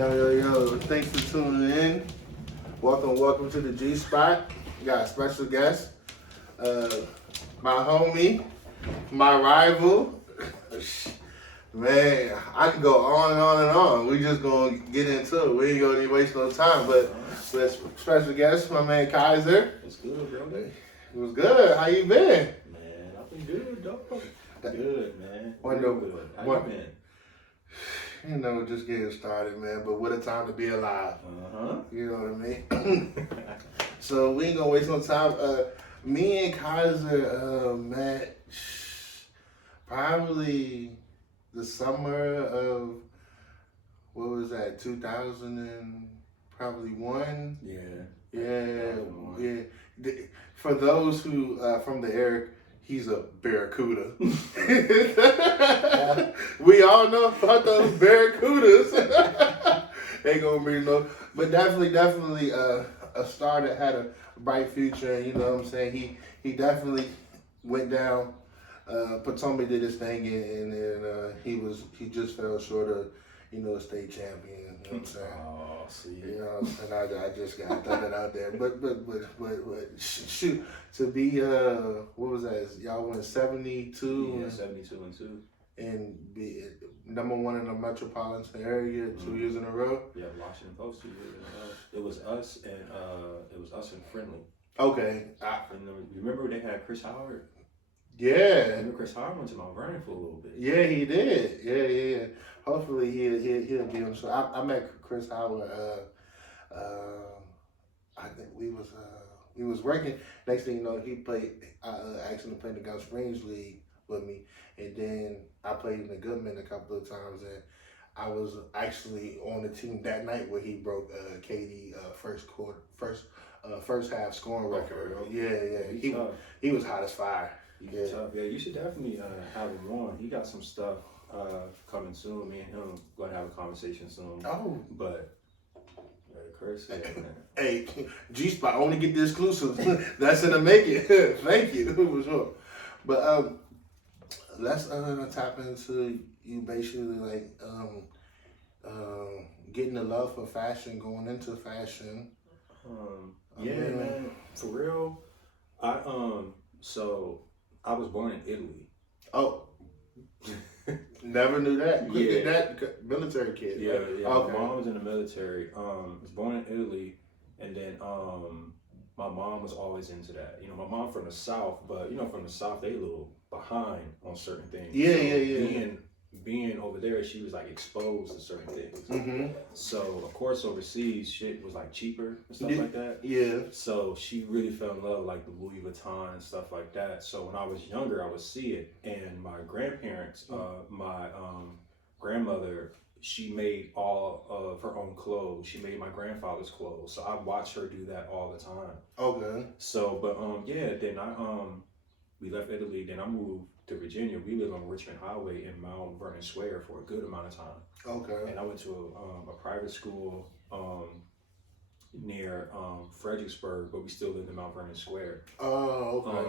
Yo, thanks for tuning in. Welcome to the G Spot. We got a special guest, my homie, my rival. Man, I could go on and on and on. We just gonna get into it. We ain't gonna waste no time. But special guest, my man Kizer. What's good, bro? It was good. How you been? Man, I've been good, dog. Good, man. How What? you been? You know, just getting started, man. But what a time to be alive. You know what I mean? So we ain't gonna waste no time. Me and Kizer met probably the summer of, what was that, 2000 and probably one? Yeah. For those who from the area, he's a barracuda. We all know about those barracudas. Ain't gonna be no, but definitely a star that had a bright future. And you know what I'm saying? He definitely went down. Potomac did his thing, and then he just fell short of, a state champion. You know what I'm saying? Oh, see. You know what I'm saying? I just got throw that out there. But shoot, to be what was that? Y'all went 72. Yeah, 72 and 2. And be number one in the metropolitan area 2 years in a row. Yeah, Washington Post 2 years in a row. It was us and Friendly. Okay. Remember they had Chris Howard? Yeah. Remember Chris Howard went to Mount Vernon for a little bit. Yeah, he did. Yeah. Hopefully he'll be on the show. I met Chris Howard. I think we was working. Next thing you know, he played. I asked him to play in the Gulf Springs League with me, and then I played in the Goodman a couple of times, and I was actually on the team that night where he broke KD first half scoring record. Yeah. He was hot as fire. He's tough. Yeah, you should definitely have him on. He got some stuff coming soon. Me and him going to have a conversation soon. Oh. But, Chris, yeah, man. Hey, G-Spot, only get the exclusives. That's in the making. Thank you, for sure. But let's tap into you basically like getting the love for fashion, going into fashion. Man, for real. So I was born in Italy. Oh. Never knew that. Yeah. That military kid. Yeah, right? yeah. Okay. My mom was in the military. Was born in Italy, and then my mom was always into that. My mom from the South, but from the South they a little behind on certain things. Yeah. Being over there, she was like exposed to certain things. Mm-hmm. So of course overseas shit was like cheaper and stuff like that. Yeah. So she really fell in love with like the Louis Vuitton and stuff like that. So when I was younger, I would see it. And my grandparents, my grandmother, she made all of her own clothes. She made my grandfather's clothes. So I watched her do that all the time. Okay. So, but then we left Italy. Then I moved to Virginia. We lived on Richmond Highway in Mount Vernon Square for a good amount of time. Okay. And I went to a private school near Fredericksburg, but we still lived in Mount Vernon Square. Oh, okay.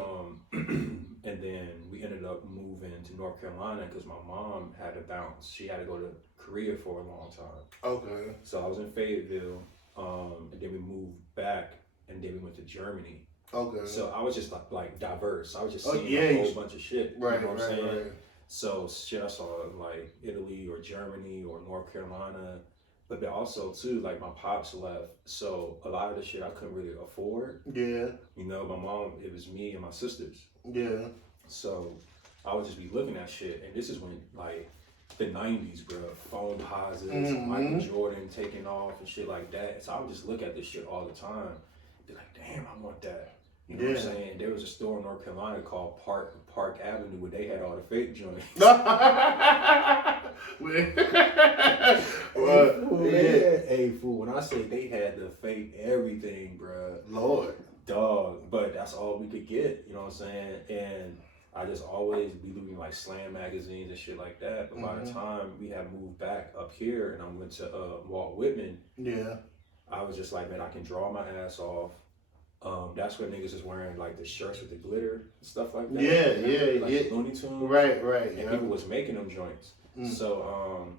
And then we ended up moving to North Carolina because my mom had to bounce. She had to go to Korea for a long time. Okay. So I was in Fayetteville, and then we moved back, and then we went to Germany. Okay. So I was just like diverse. I was just seeing a whole bunch of shit. Right, you know what I'm saying? Right. So shit I saw in like Italy or Germany or North Carolina. But then also too, like my pops left. So a lot of the shit I couldn't really afford. Yeah. My mom, it was me and my sisters. Yeah. So I would just be looking at shit. And this is when like the 90s, bro. Phone posits, Michael Jordan taking off and shit like that. So I would just look at this shit all the time. Be like, damn, I want that. You know what I'm saying? There was a store in North Carolina called Park Avenue where they had all the fake joints. Hey, fool, when I say they had the fake everything, bruh. Lord. Dog. But that's all we could get, you know what I'm saying? And I just always be looking like Slam magazines and shit like that. But by the time we had moved back up here and I went to Walt Whitman, I was just like, man, I can draw my ass off. That's when niggas is wearing like the shirts with the glitter and stuff like that. Yeah. Like Looney Tunes. Right. And people was making them joints. So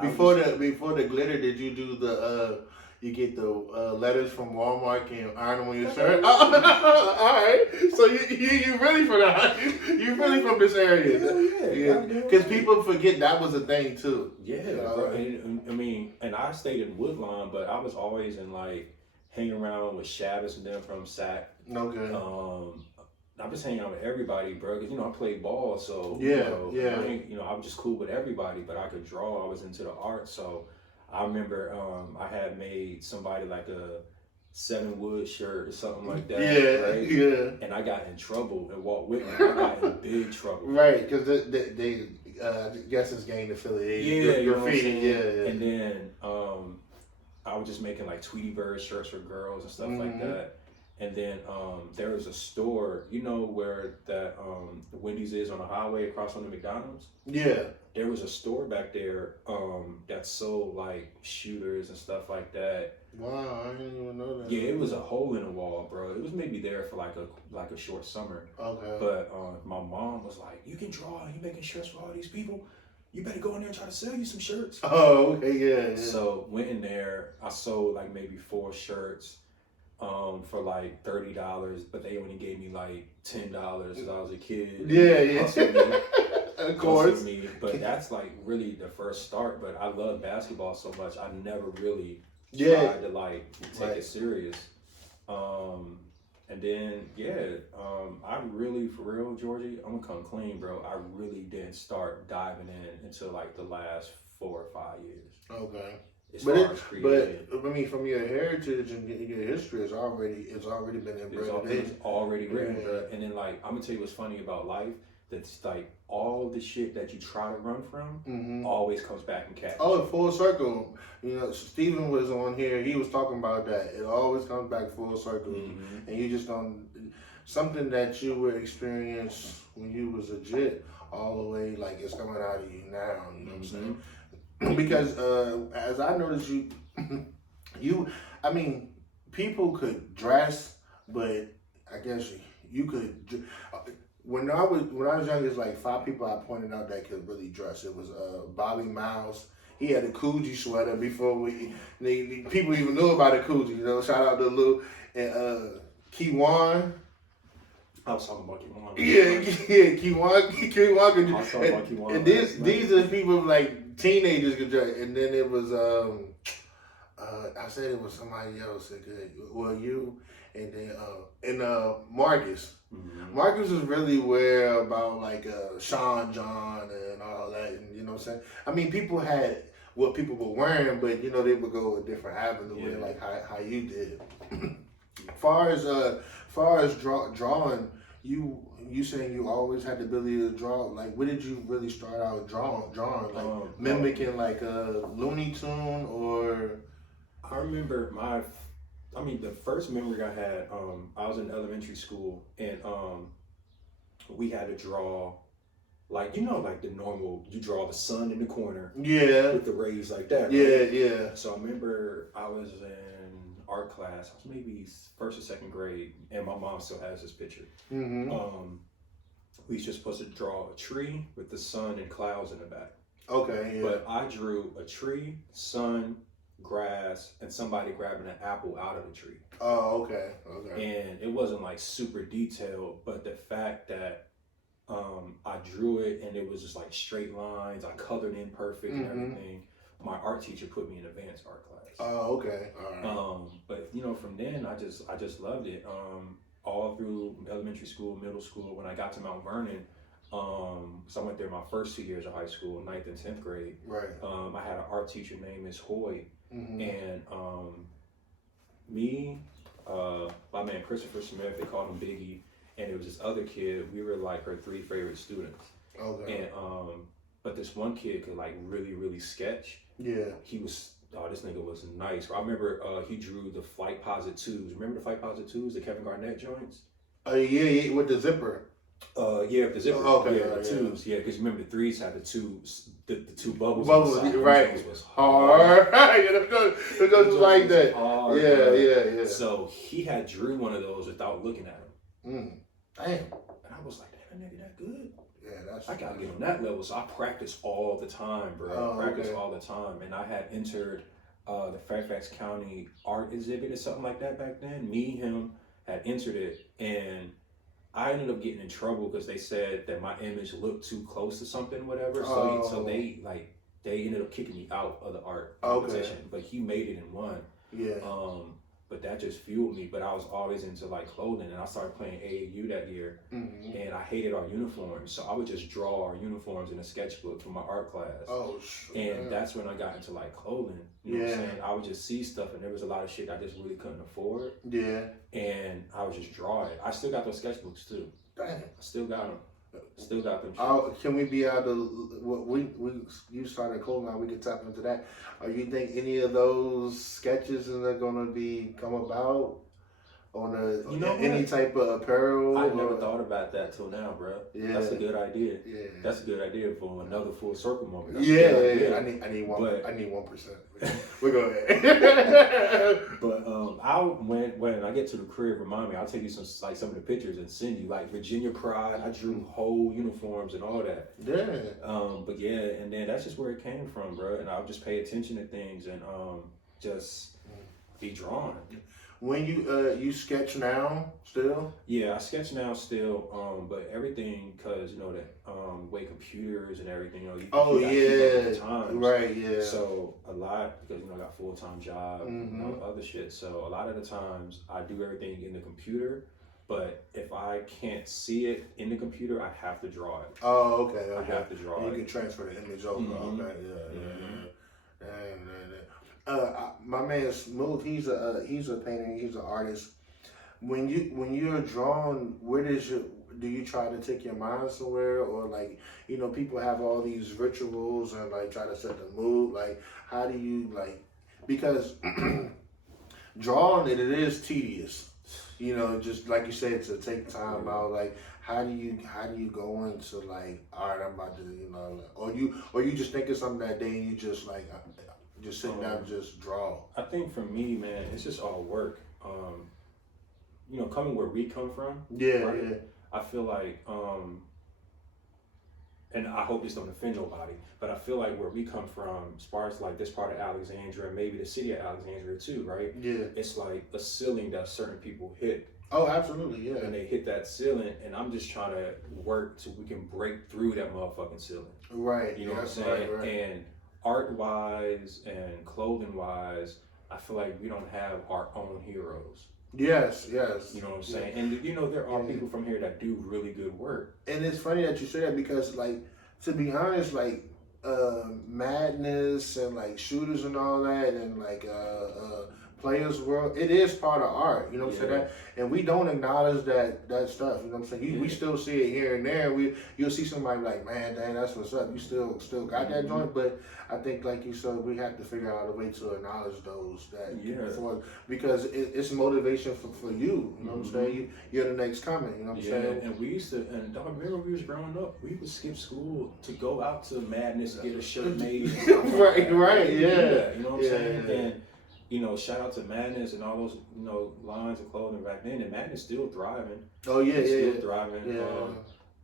Before the glitter, did you do the you get the letters from Walmart and iron them on your shirt? All right. So you really from you really from this area? Yeah. Because people forget that was a thing too. Yeah, bro. I mean, and I stayed in Woodlawn, but I was always in like hanging around with Shabbos and them from SAC. Okay. I was hanging out with everybody, bro. Cause I played ball, so I was just cool with everybody. But I could draw. I was into the art, so I remember I had made somebody like a 7 wood shirt or something like that. Yeah, right? Yeah. And I got in trouble and Walt Whitman. I got in big trouble. Right, because they guess it's gang affiliated. Yeah, you know what I'm saying? Yeah. And then I was just making like Tweety Bird shirts for girls and stuff like that. And then there was a store, where that Wendy's is on the highway across from the McDonald's? Yeah. There was a store back there that sold like shooters and stuff like that. Wow, I didn't even know that. Yeah, it was a hole in the wall, bro. It was maybe there for like a short summer. Okay. But my mom was like, "You can draw. You making shirts for all these people. You better go in there and try to sell you some shirts." Oh, okay, yeah. So went in there. I sold like maybe 4 shirts. For like $30, but they only gave me like $10 because I was a kid. Yeah. Of course. But that's like really the first start. But I love basketball so much, I never really tried to like take it serious. And then I really, for real, Georgie, I'm gonna come clean, bro. I really didn't start diving in until like the last 4 or 5 years. Okay. But I mean, from your heritage and your history, it's already been inbred. It's already written, bro. And then like I'm gonna tell you what's funny about life. That's like all the shit that you try to run from always comes back and catches. Oh, full circle. Steven was on here. He was talking about that. It always comes back full circle, and you just don't something that you would experience when you was a jit all the way like it's coming out of you now. You know what I'm saying? Because as I noticed, I mean, people could dress, but I guess you could. When I was young, there's like 5 people I pointed out that could really dress. It was Bobby Miles. He had a Coogee sweater before people even knew about a Coogee. Shout out to Lou and Keywan. I was talking about Keywan. Yeah, Keywan. I was talking about Keywan. And these are people like teenagers could dress. And then it was I said it was somebody else that could. Well, you and then Marcus. Marcus was really aware about like Sean John and all that, and you know what I'm saying. I mean, people had what people were wearing, but they would go a different avenue with like how you did. Far as drawing, you saying you always had the ability to draw. Like, where did you really start out drawing? Like mimicking like a Looney Tune or? I remember the first memory I had. I was in elementary school and we had to draw. Like, like the normal, you draw the sun in the corner. Yeah. With the rays like that. Right? Yeah. So I remember I was in art class. I was maybe 1st or 2nd grade, and my mom still has this picture. We just supposed to draw a tree with the sun and clouds in the back. Okay. Yeah. But I drew a tree, sun, grass, and somebody grabbing an apple out of the tree. Oh, okay. And it wasn't like super detailed, but the fact that I drew it and it was just like straight lines. I colored in perfect and everything. My art teacher put me in advanced art class. Oh, okay. All right. But from then I just loved it. All through elementary school, middle school. When I got to Mount Vernon, so I went there my first 2 years of high school, 9th and 10th grade. Right. I had an art teacher named Miss Hoy, and me, my man Christopher Smith, they called him Biggie. And it was this other kid. We were like her 3 favorite students. Okay. And but this one kid could like really, really sketch. Yeah. He was this nigga was nice. I remember he drew the Flight Posit 2s. Remember the Flight Posit 2s, the Kevin Garnett joints? Yeah, with the zipper. Yeah, the zipper. Okay. Yeah, the 2s. Yeah, because remember the 3s had the two bubbles. Bubbles, right? Was hard. It goes like that. Hard, yeah. So he had drew one of those without looking at him. Damn. And I was like, damn, that nigga that good. Yeah. that's. I gotta get on that level. So I practice all the time, bro. All the time, and I had entered the Fairfax County art exhibit or something like that back then. Me, him had entered it, and I ended up getting in trouble because they said that my image looked too close to something, whatever. So they ended up kicking me out of the art competition. But he made it and won. Yeah. But that just fueled me. But I was always into like clothing, and I started playing AAU that year, and I hated our uniforms, so I would just draw our uniforms in a sketchbook for my art class. And that's when I got into like clothing. You know what I'm saying? I would just see stuff, and there was a lot of shit I just really couldn't afford. Yeah. And I would just draw it. I still got those sketchbooks too. Damn. I still got them. Still got them. Can we be able to? You started clothing line. We can tap into that. You think any of those sketches are gonna come about on any type of apparel? I never thought about that till now, bro. Yeah, that's a good idea. Yeah, that's a good idea for another full circle moment. That's I need 1%. We go ahead. But when I get to the crib, remind me. I'll take you some of the pictures and send you like Virginia Pride. I drew whole uniforms and all that. Yeah. But yeah, and then that's just where it came from, bro. And I'll just pay attention to things and just be drawn. When you sketch now still? Yeah, I sketch now still, but everything because that way computers and everything. You keep up with the times. Right, yeah. So a lot because I got full-time job and other shit. So a lot of the times I do everything in the computer, but if I can't see it in the computer, I have to draw it. Oh, okay. I have to draw it. You can transfer the image over. Okay, yeah. My man Smooth, he's a painter, he's an artist. When you're drawing, do you try to take your mind somewhere, or like people have all these rituals and like try to set the mood? Like how do you because drawing it is tedious, just like you said, to take time out. Like how do you go into like, all right, I'm about to or you just think of something that day and you just like just sit down and just draw? I think for me, man, it's just all work. Coming where we come from. Yeah, right? Yeah. I feel like, and I hope this don't offend nobody, but I feel like where we come from, as far as like this part of Alexandria, maybe the city of Alexandria too, right? Yeah. It's like a ceiling that certain people hit. Oh, absolutely, yeah. And they hit that ceiling, and I'm just trying to work so we can break through that motherfucking ceiling. Right. You know what I'm saying? Right. And art-wise and clothing-wise, I feel like we don't have our own heroes. Yes. You know what I'm saying? And there are people from here that do really good work. And it's funny that you say that because, like, to be honest, like, madness and like shooters and all that and like Players World, it is part of art, you know what I'm saying? That, and we don't acknowledge that stuff, you know what I'm saying? We still see it here and there. You'll see somebody like, man, dang, that's what's up. You still got that joint, but I think, like you said, we have to figure out a way to acknowledge those because it's motivation for you, you know what I'm saying? You're the next coming, you know what I'm saying? And we used to, and I remember when we was growing up, we would skip school to go out to Madness, get a shirt made. Right, you know what I'm saying? And shout out to Madness and all those, lines of clothing back then. And Madness still thriving. Oh, yeah, it's still thriving. Yeah.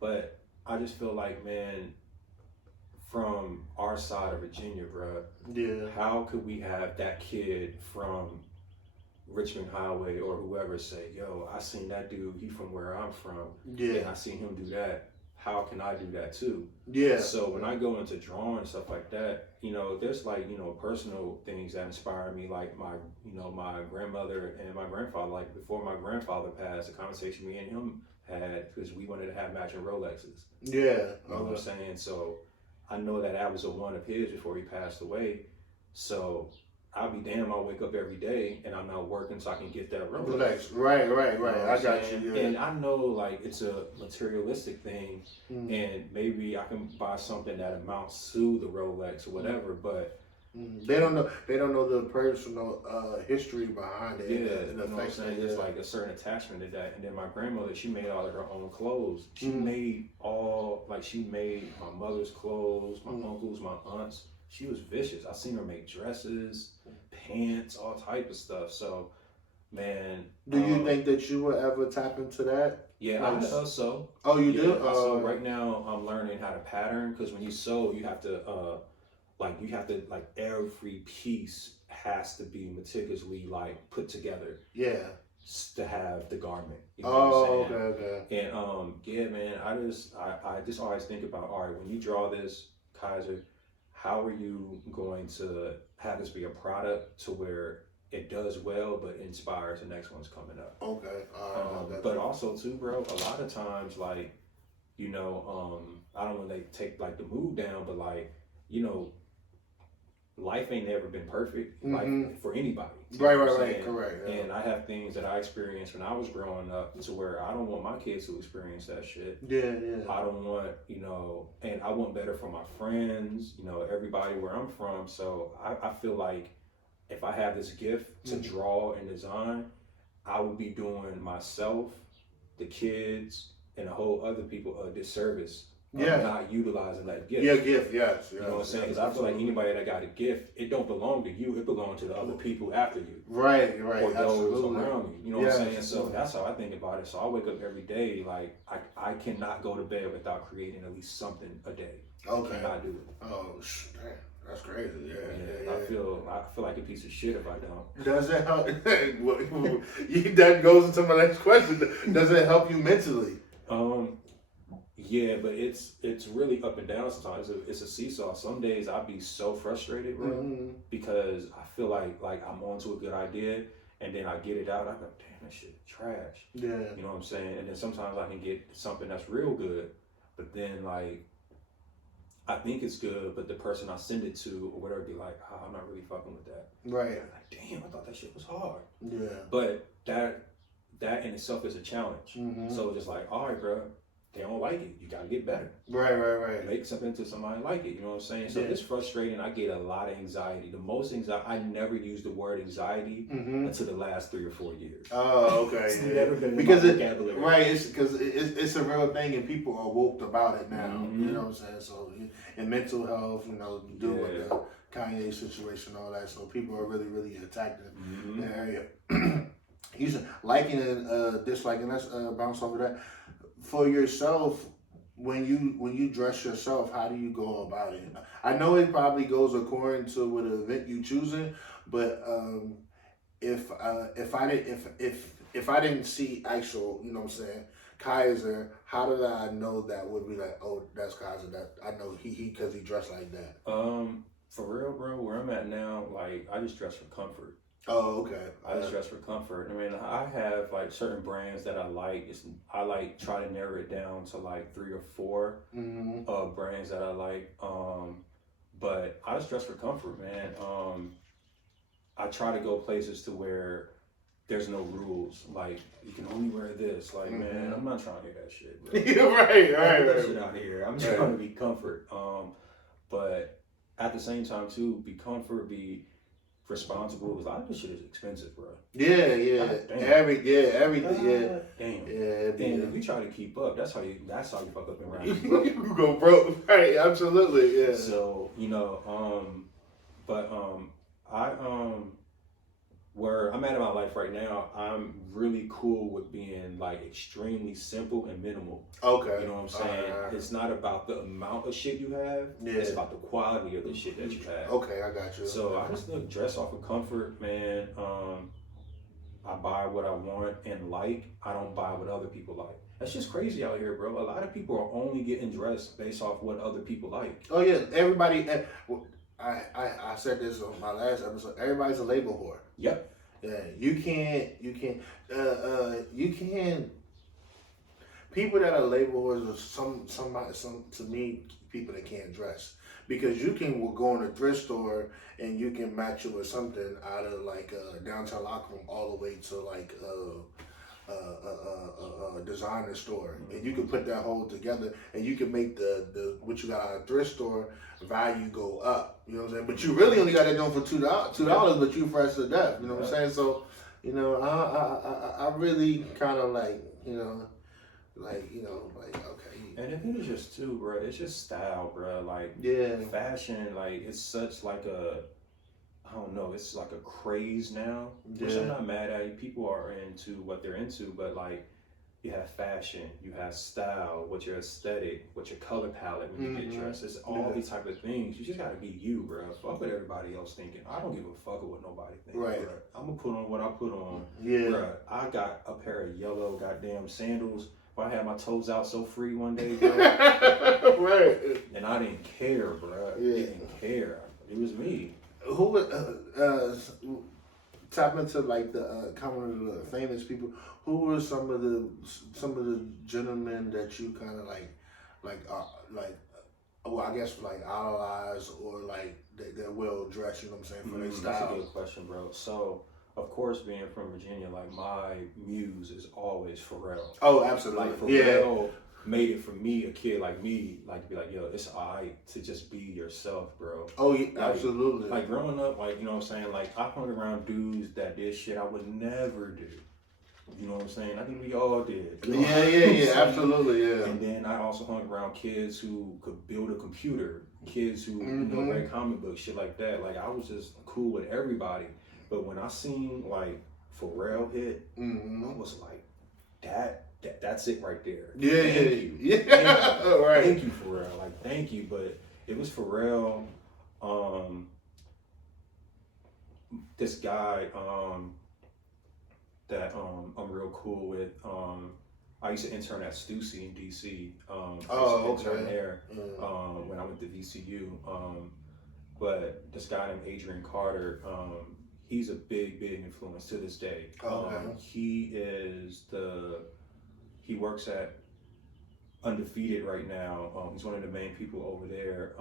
But I just feel like, man, from our side of Virginia, bro, how could we have that kid from Richmond Highway or whoever say, yo, I seen that dude, he from where I'm from. Yeah. And I seen him do that. How can I do that too? Yeah. So when I go into drawing and stuff like that, there's like, personal things that inspire me, like my grandmother and my grandfather. Like before my grandfather passed, the conversation me and him had, because we wanted to have matching Rolexes. Yeah. You know what I'm saying? So I know that was a one of his before he passed away. So I'll be damned, I'll wake up every day and I'm not working so I can get that Rolex. Right. I got you. Yeah. And I know like it's a materialistic thing and maybe I can buy something that amounts to the Rolex or whatever, but they don't know the personal history behind it. Yeah, you know what I'm saying? There's like a certain attachment to that. And then my grandmother, she made all of her own clothes. She made my mother's clothes, my uncles, my aunts. She was vicious. I seen her make dresses, pants, all type of stuff. So man. Do you think that you will ever tap into that? Yeah, Like, I sew. Oh, you Yeah, do? I sew. Right now, I'm learning how to pattern because when you sew, you have to like every piece has to be meticulously like put together. Yeah. To have the garment. You know Oh, what I'm saying? okay. And yeah, man, I just always think about, all right, when you draw this, Kizer, how are you going to have this be a product to where it does well but inspires the next one's coming up? Okay. But also too, bro, a lot of times like, you know, I don't want to take like the mood down, but like, you know, life ain't never been perfect, like for anybody. Right, correct. Yeah. And I have things that I experienced when I was growing up to where I don't want my kids to experience that shit. Yeah. I don't want, you know, and I want better for my friends, you know, everybody where I'm from. So I feel like if I have this gift to draw and design, I would be doing myself, the kids, and a whole other people a disservice. Not utilizing that gift. Yeah, gift, yes. You know what I'm saying? Because I feel like anybody that got a gift, it don't belong to you. It belongs to the other people after you. Right. Or those around you. You know what I'm saying? Absolutely. So that's how I think about it. So I wake up every day, like, I cannot go to bed without creating at least something a day. Okay. I cannot do it. Oh, damn. That's crazy. Yeah. I feel like a piece of shit if I don't. Does it help? That goes into my next question. Does it help you mentally? Yeah, but it's really up and down sometimes. It's a seesaw. Some days I'll be so frustrated, bro, because I feel like I'm onto a good idea, and then I get it out. I go, damn, that shit trash. Yeah. You know what I'm saying? And then sometimes I can get something that's real good, but then like I think it's good, but the person I send it to or whatever be like, I'm not really fucking with that. Right. I'm like, damn, I thought that shit was hard. Yeah. But that in itself is a challenge. So just like, all right, bro. They don't like it. You gotta get better. Right. Make something to somebody like it. You know what I'm saying? So it's frustrating. I get a lot of anxiety. The most anxiety. I never used the word anxiety until the last 3 or 4 years. Oh, okay. It's never been because in my vocabulary. Right. It's because it's a real thing, and people are woke about it now. You know what I'm saying? So in mental health, you know, dealing with the Kanye situation, all that. So people are really attacking the area. Usually liking and disliking. Let's bounce off of that. For yourself, when you dress yourself, how do you go about it? I know it probably goes according to what event you choosing, but if I didn't see actual, you know what I'm saying, Kizer, how did I know that would be like, oh, that's Kizer? That I know he because he dressed like that. For real, bro. Where I'm at now, like I just dress for comfort. Oh, okay. I just dress for comfort. I mean, I have like certain brands that I like. I like try to narrow it down to like 3 or 4 brands that I like. But I just dress for comfort, man. I try to go places to where there's no rules. Like you can only wear this. Like man, I'm not trying to hear that shit, bro. right. Get that shit out of here. I'm trying to be comfort. But at the same time too, be comfort, be responsible, because a lot of this shit is expensive, bro. Yeah. Everything. Damn. Yeah. And if you try to keep up, that's how you fuck up and around. You go broke. Right, absolutely, yeah. So, you know, where I'm at in my life right now, I'm really cool with being like extremely simple and minimal. Okay. You know what I'm saying? It's not about the amount of shit you have. Yeah. It's about the quality of the shit that you have. Okay, I got you. So I just look dress off of comfort, man. I buy what I want and like. I don't buy what other people like. That's just crazy out here, bro. A lot of people are only getting dressed based off what other people like. Oh yeah, everybody. I said this on my last episode. Everybody's a label whore. Yep. Yeah, you can't. People that are label whores are some to me people that can't dress, because you can go in a thrift store and you can match it with something out of like downtown locker room all the way to like a designer store, and you can put that whole together, and you can make the what you got out of thrift store value go up. You know what I'm saying? But you really only got that done for $2, but you fresh to death. You know what I'm saying? So, you know, I really kind of like, okay. And the thing is just too, bro. It's just style, bro. Like fashion, like it's such like a I don't know, it's like a craze now, which I'm not mad at. People are into what they're into, but like, you have fashion, you have style, what's your aesthetic, what's your color palette when you get dressed. It's all these type of things. You just gotta be you, bro. Fuck what everybody else thinking. I don't give a fuck what nobody thinks. Right. Bro. I'm gonna put on what I put on. Yeah. Bro, I got a pair of yellow goddamn sandals. If I had my toes out so free one day, bro. Right. And I didn't care, bro. I didn't care. It was me. Who tap into like the common of the famous people? Who were some of the gentlemen that you kind of well, I guess like idolize or like they're well dressed, you know what I'm saying, for their style? That's a good question, bro. So, of course, being from Virginia, like my muse is always Pharrell. Oh, absolutely. Like Pharrell made it for me, a kid like me, like to be like, yo, it's alright to just be yourself, bro. Oh, yeah, like, absolutely. Like growing up, like, you know what I'm saying, like I hung around dudes that did shit I would never do. You know what I'm saying? I think we all did. You know? Yeah, absolutely, yeah. And then I also hung around kids who could build a computer, kids who you know read comic books, shit like that. Like I was just cool with everybody. But when I seen like Pharrell hit, I was like, that's it right there. Thank you. Yeah. Right. Thank you, Pharrell. Like thank you. But it was Pharrell. This guy. That I'm real cool with. I used to intern at Stussy DC. Intern there when I went to VCU. But this guy named Adrian Carter, he's a big influence to this day. He works at Undefeated right now. He's one of the main people over there.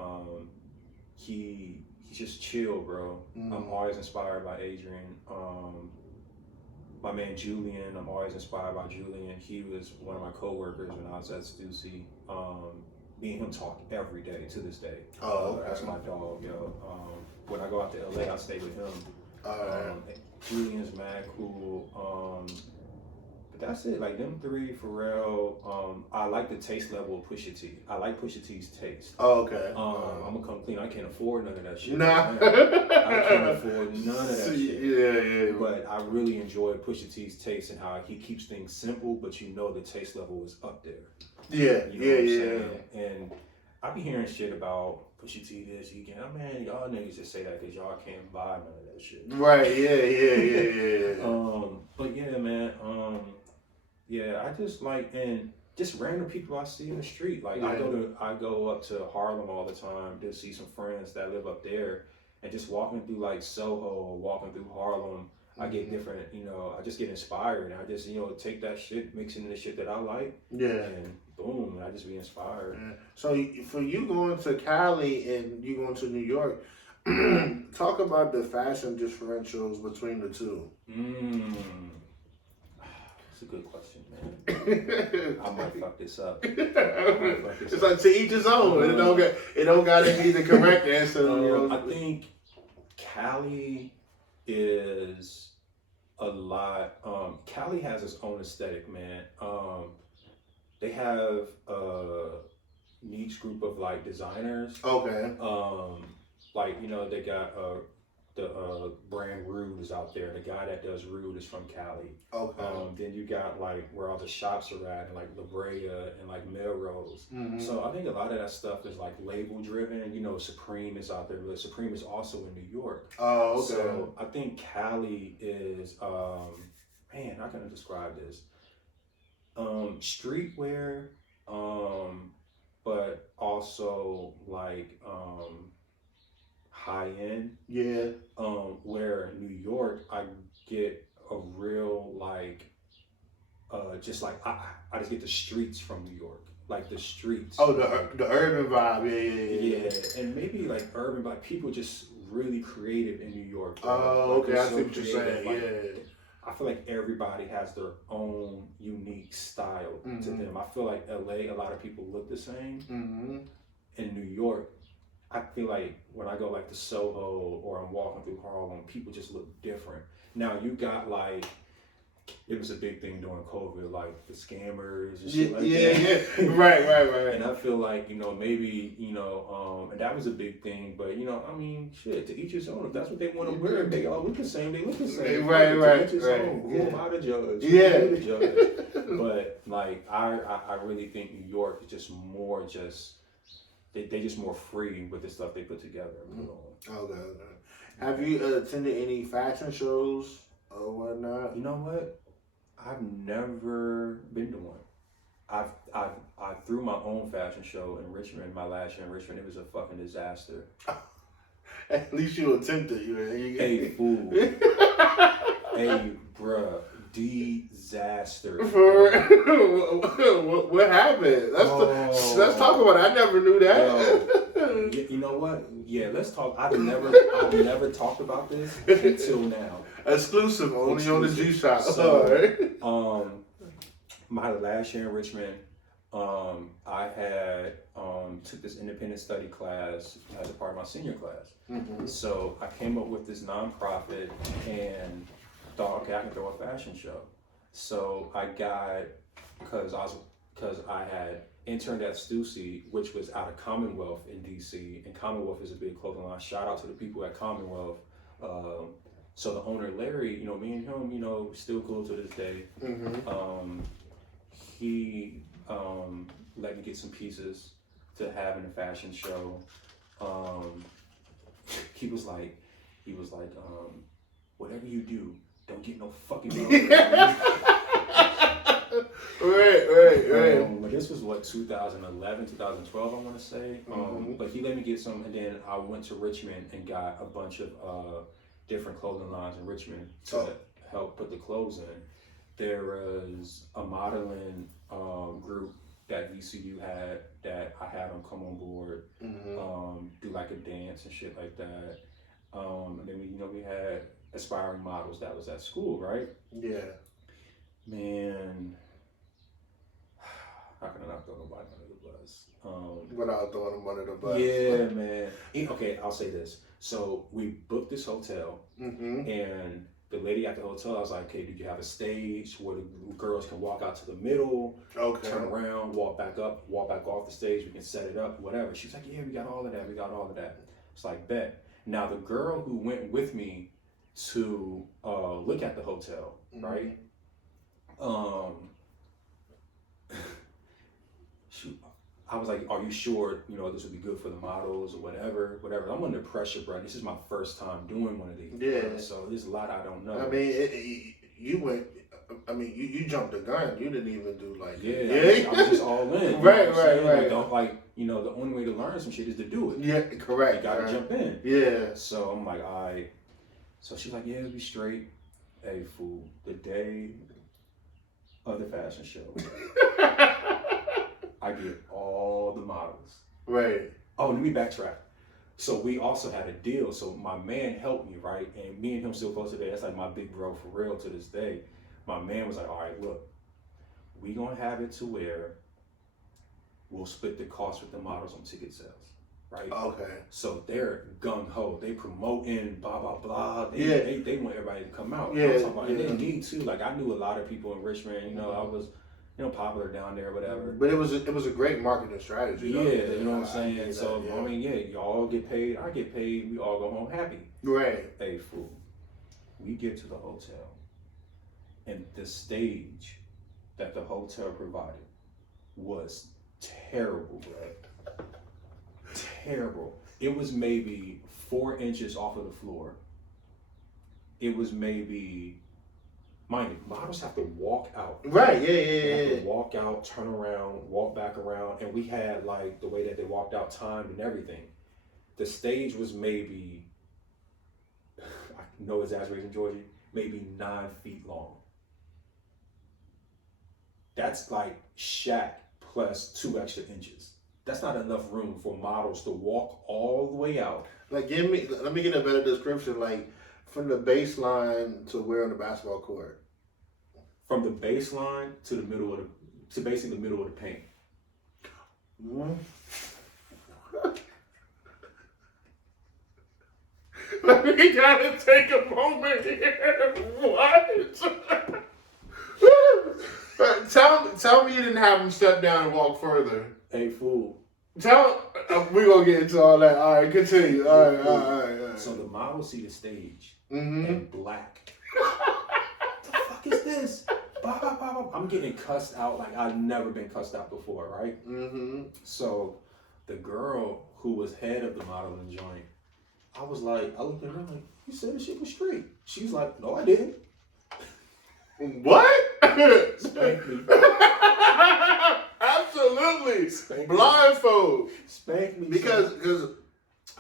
He's just chill, bro. I'm always inspired by Adrian. My man Julian, I'm always inspired by Julian. He was one of my coworkers when I was at Stussy. Me and him talk every day to this day. That's my dog, yo. When I go out to LA, I stay with him. Julian's mad cool. But that's it. Like them three, Pharrell. I like the taste level of Pusha T. I like Pusha T's taste. Oh, okay. I'm gonna come clean. I can't afford none of that shit. Nah. I can't afford none of that shit. Yeah. But I really enjoy Pusha T's taste and how he keeps things simple, but you know the taste level is up there. Yeah, you know what I'm saying? And I be hearing shit about Pusha T this, you can, man, y'all niggas just say that because y'all can't buy none of that shit. Right, yeah. But yeah, man, yeah, I just like, and just random people I see in the street. Like I go up to Harlem all the time to see some friends that live up there, and just walking through like Soho or walking through Harlem, I get different, I just get inspired, and I just, take that shit, mix it in the shit that I like, and boom, and I just be inspired. Yeah. So for you going to Cali and you going to New York, talk about the fashion differentials between the two. That's a good question, man. I might fuck this up. It's like to each his own. It don't gotta be the correct answer. I think Cali is a lot. Cali has its own aesthetic, man. They have a niche group of like designers. Okay. They got the brand Rude is out there. The guy that does Rude is from Cali. Okay. Then you got like where all the shops are at, and like La Brea and like Melrose. So I think a lot of that stuff is like label driven. Supreme is out there, but Supreme is also in New York. Oh, okay. So I think Cali is, man, how can I describe this? Streetwear, but also like high end. Yeah. Where New York, I get a real like, just like I just get the streets from New York, like the streets. Oh, the urban vibe, yeah. And maybe like urban, like people just really creative in New York. Oh, okay, I see what you're saying. Like, I feel like everybody has their own unique style to them. I feel like LA, a lot of people look the same. In New York, I feel like when I go like to Soho or I'm walking through Harlem, people just look different. Now you got like it was a big thing during COVID, like the scammers and shit like that. Yeah. Right. And I feel like, maybe, and that was a big thing, but, I mean, shit, to each his own. If that's what they want to wear, they all look the same, they look the same. Right. To each his own. Who am I to judge? Yeah. Who am I to judge? But, like, I really think New York is just more they just more free with the stuff they put together and put on. Okay. Have you attended any fashion shows or whatnot? You know what? I've never been to one. I threw my own fashion show in Richmond, my last year in Richmond. It was a fucking disaster. At least you attempted. Hey, fool. Hey, bruh. Disaster. What happened? Let's talk about it. I never knew that. You know what? Yeah, let's talk. I've never talked about this until now. Exclusive, only on the G Shop. So, my last year in Richmond, I had took this independent study class as a part of my senior class. Mm-hmm. So I came up with this nonprofit and thought, okay, I can throw a fashion show. So I got because I had interned at Stussy, which was out of Commonwealth in DC, and Commonwealth is a big clothing line. Shout out to the people at Commonwealth. So the owner Larry, me and him, still cool to this day. Mm-hmm. He let me get some pieces to have in a fashion show. He was like, whatever you do, don't get no fucking Right. But this was 2011, 2012, I want to say. But he let me get some, and then I went to Richmond and got a bunch of different clothing lines in Richmond to help put the clothes in. There was a modeling group that VCU had that I had them come on board, do like a dance and shit like that. And then we had aspiring models that was at school, right? Yeah. Man, how can I not throw nobody under the bus? Without throwing them under the bus. Yeah, man. Okay, I'll say this. So we booked this hotel, and the lady at the hotel, I was like, okay, did you have a stage where the girls can walk out to the middle, turn around, walk back up, walk back off the stage, we can set it up, whatever. She was like, yeah, we got all of that. It's like, bet. Now, the girl who went with me to look at the hotel, right? I was like, are you sure, this would be good for the models or whatever. I'm under pressure, bro. This is my first time doing one of these. Yeah. So there's a lot I don't know. I mean, you jumped the gun. You didn't even do like... I was just all in. Right. The only way to learn some shit is to do it. Yeah, correct. You gotta jump in. Yeah. So I'm like, all right. So she's like, yeah, it'll be straight. Hey, fool, the day of the fashion show, I get all the models. Right. Oh, let me backtrack. So we also had a deal. So my man helped me, right? And me and him still close today. That's like my big bro for real to this day. My man was like, all right, look, we gonna have it to where we'll split the cost with the models on ticket sales. Right. Okay. So they're gung ho. They promoting blah blah blah. They want everybody to come out. Yeah. And they need to. Like I knew a lot of people in Richmond. I was, popular down there, whatever. But it was a great marketing strategy. Yeah, you know what I'm saying. So I mean, y'all get paid. I get paid. We all go home happy. Right. Hey, fool. We get to the hotel, and the stage that the hotel provided was terrible, bro. Terrible. It was maybe 4 inches off of the floor. It was maybe, mind you, models have to walk out. Right, They have to walk out, turn around, walk back around, and we had like the way that they walked out timed and everything. The stage was maybe, no exaggeration, Georgie, maybe 9 feet long. That's like Shaq plus 2 extra inches. That's not enough room for models to walk all the way out. Like, let me get a better description. Like, from the baseline to where on the basketball court. From the baseline to the middle to basically the middle of the paint. We gotta take a moment here. What? Tell me you didn't have him step down and walk further. Hey, fool. We're going to get into all that. All right, continue. All right. So the model see the stage Mm-hmm. in black. The fuck is this? Bah, bah, bah, bah. I'm getting cussed out like I've never been cussed out before, right? Mm-hmm. So the girl who was head of the modeling joint, I looked at her like, you said the shit was straight. She was like, no, I didn't. What? Spank me. Absolutely. Spank me. Blindfold. Spank me. Because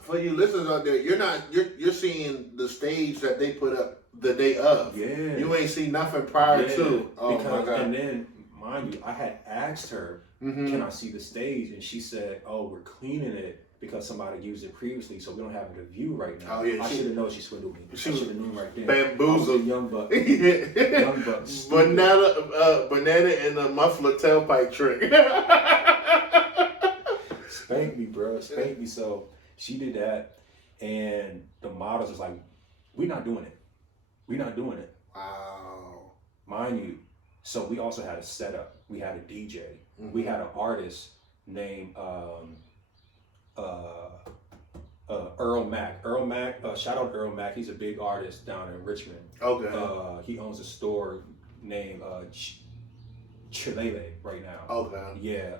for you listeners out there, you're seeing the stage that they put up the day of. Yeah. You ain't seen nothing prior to. Oh because, my God. And then, mind you, I had asked her, can I see the stage? And she said, oh, we're cleaning it because somebody used it previously, so we don't have it to view right now. Oh, yeah, I should have known she swindled me. She I should have known right there. bamboozled. I was a young buck. Young buck. Banana and a muffler tailpipe trick. Spank me, bro. Spank me. So she did that, and the models was like, we're not doing it. We're not doing it. Wow. Mind you, so we also had a setup. We had a DJ. Mm-hmm. We had an artist named Earl Mack. Shout out Earl Mack. He's a big artist down in Richmond. Okay. He owns a store named Chilele right now. Okay. Yeah.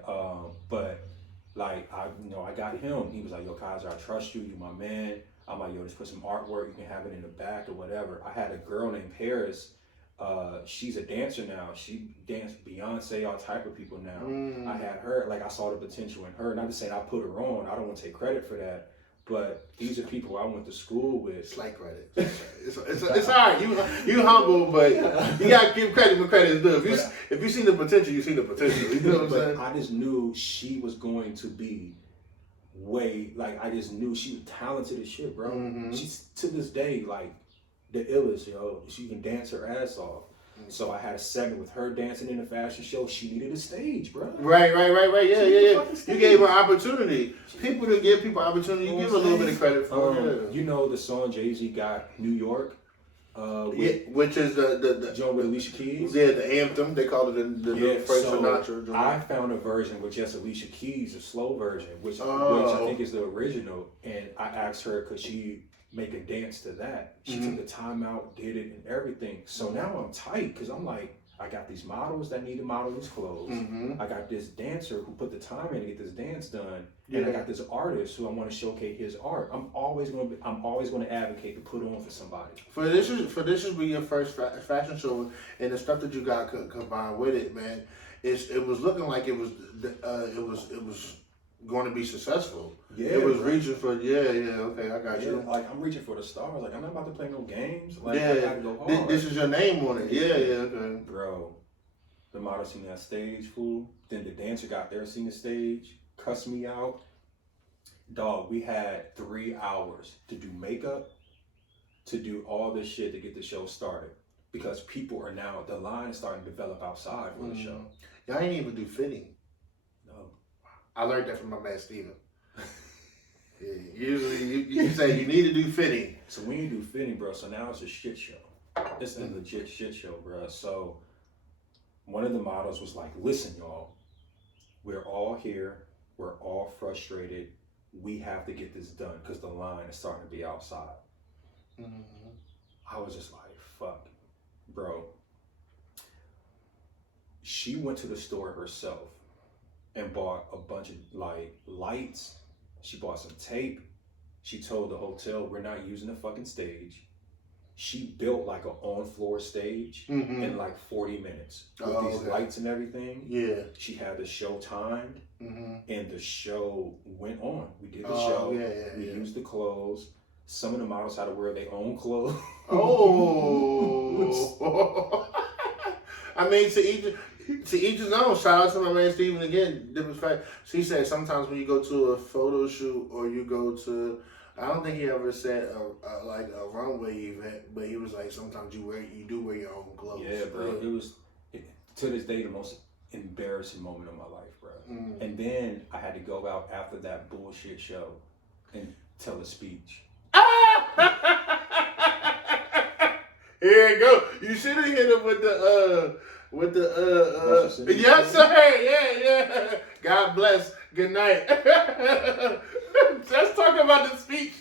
But like I got him. He was like, yo, Kizer, I trust you. You my man. I'm like, yo, just put some artwork. You can have it in the back or whatever. I had a girl named Paris. She's a dancer now. She danced Beyonce, all type of people now. I had her, like I saw the potential in her. Not to say I put her on. I don't want to take credit for that. But these are people I went to school with. Slight credit. It's all right. You humble, but you gotta give credit when credit is due. If you see the potential, you see the potential. You know what I'm saying? I just knew she was going to be I just knew she was talented as shit, bro. Mm-hmm. She's to this day like the illest, yo. She can dance her ass off. So I had a segment with her dancing in the fashion show. She needed a stage, bro. Right. Yeah. You gave her opportunity. People to give people opportunity, you give a little bit of credit for it. You know the song Jay-Z got, New York? Which is the joint with Alicia Keys? Yeah, the anthem. They call it the Frank Sinatra joint. I found a version with just Alicia Keys, a slow version, which I think is the original. And I asked her, could she make a dance to that? She took the time out, did it, and everything. So now I'm tight because I'm like, I got these models that need to model these clothes. I got this dancer who put the time in to get this dance done, and I got this artist who I want to showcase his art. I'm always going to advocate to put on for somebody. For this is be your first fashion show, and the stuff that you got combined with it, man. It was looking like it was going to be successful. Yeah, it was reaching for okay, I got you. Like I'm reaching for the stars. Like I'm not about to play no games. Like I gotta go hard. This is your name on it. Yeah, okay. Bro, the model seen that stage, fool. Then the dancer got there, seen the stage, cussed me out. Dog, we had 3 hours to do makeup, to do all this shit to get the show started. Because people are now, the line is starting to develop outside for the show. Y'all ain't even do fitting. No. I learned that from my man Steven. Yeah, usually you say you need to do fitting. So when you do fitting, bro, so now it's a shit show. It's a legit shit show, bro. So one of the models was like, listen, y'all, we're all here. We're all frustrated. We have to get this done because the line is starting to be outside. I was just like, fuck, bro. She went to the store herself and bought a bunch of like lights. She bought some tape. She told the hotel, we're not using the fucking stage. She built like an on-floor stage in like 40 minutes with these lights and everything. Yeah. She had the show timed and the show went on. We did the show. We used the clothes. Some of the models had to wear their own clothes. Oh. I mean, to each his own. Shout out to my man Steven again. Different fact. She said sometimes when you go to a photo shoot or you go to, I don't think he ever said like a runway event, but he was like sometimes you do wear your own clothes. Yeah, bro. It was to this day the most embarrassing moment of my life, bro. And then I had to go out after that bullshit show and tell a speech. Here you go. You should have hit him with the with the yes sir, yeah. God bless. Good night. Let's talk about the speech.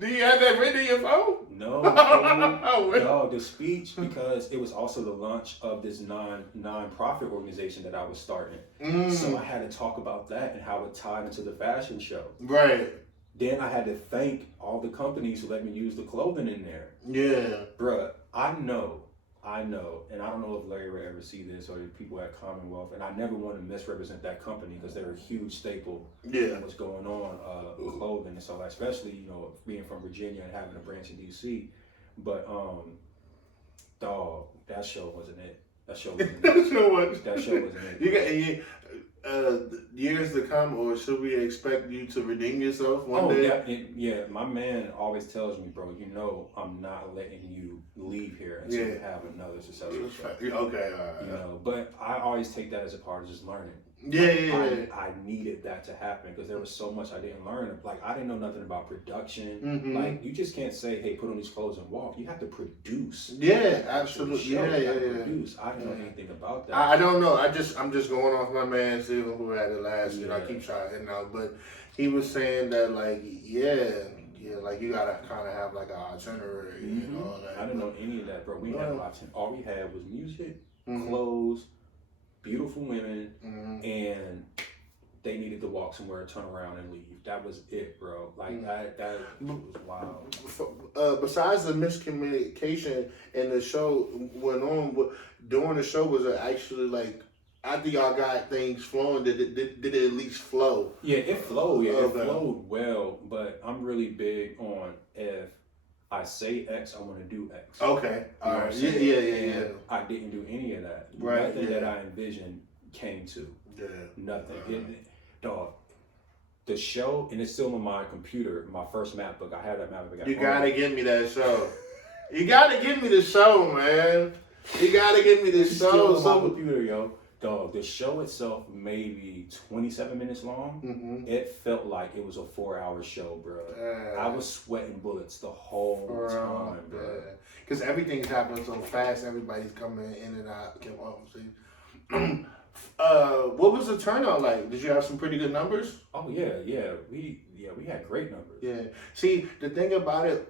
Do you have that written in your phone? No, the speech, because it was also the launch of this non-profit organization that I was starting. So I had to talk about that and how it tied into the fashion show. Right. Then I had to thank all the companies who let me use the clothing in there. Yeah. Bruh, I know, and I don't know if Larry would ever see this or the people at Commonwealth, and I never want to misrepresent that company because they're a huge staple in what's going on with clothing and so, especially, you know, being from Virginia and having a branch in DC. But, dog, that show wasn't it. That show wasn't it. That show wasn't it. You got years to come, or should we expect you to redeem yourself one day? Yeah. My man always tells me, bro, you know, I'm not letting you leave here until you have another successful show. Okay, all right. You know, but I always take that as a part of just learning. Yeah. I needed that to happen because there was so much I didn't learn. Like, I didn't know nothing about production. Like, you just can't say, hey, put on these clothes and walk. You have to produce. Yeah, absolutely. Yeah. Produce. I didn't know anything about that. I don't know. I'm just going off my man Steven, who had it last year. I keep shouting out, but he was saying that, like, like you gotta kind of have like an itinerary and all that. I didn't know any of that, bro. We had all we had was music, clothes, beautiful women, and they needed to walk somewhere, turn around, and leave. That was it, bro. Like that was wild. Besides the miscommunication and the show went on, during the show, was it actually like, after y'all got things flowing, did it at least flow? Yeah, it flowed. Yeah, it flowed well. But I'm really big on, if I say X, I want to do X. Okay. All right. Yeah. I didn't do any of that. Right. Nothing that I envisioned came to. Yeah. Nothing. Dog. The show, and it's still on my computer, my first map book. I have that map book. You gotta give me that show. You gotta give me the show, man. You gotta give me the show. Still on my computer, yo. Dog, the show itself maybe 27 minutes long. It felt like it was a 4-hour show, bro. I was sweating bullets the whole time, bro. Because everything's happening so fast. Everybody's coming in and out. What was the turnout like? Did you have some pretty good numbers? Oh yeah. We had great numbers. Yeah. See, the thing about it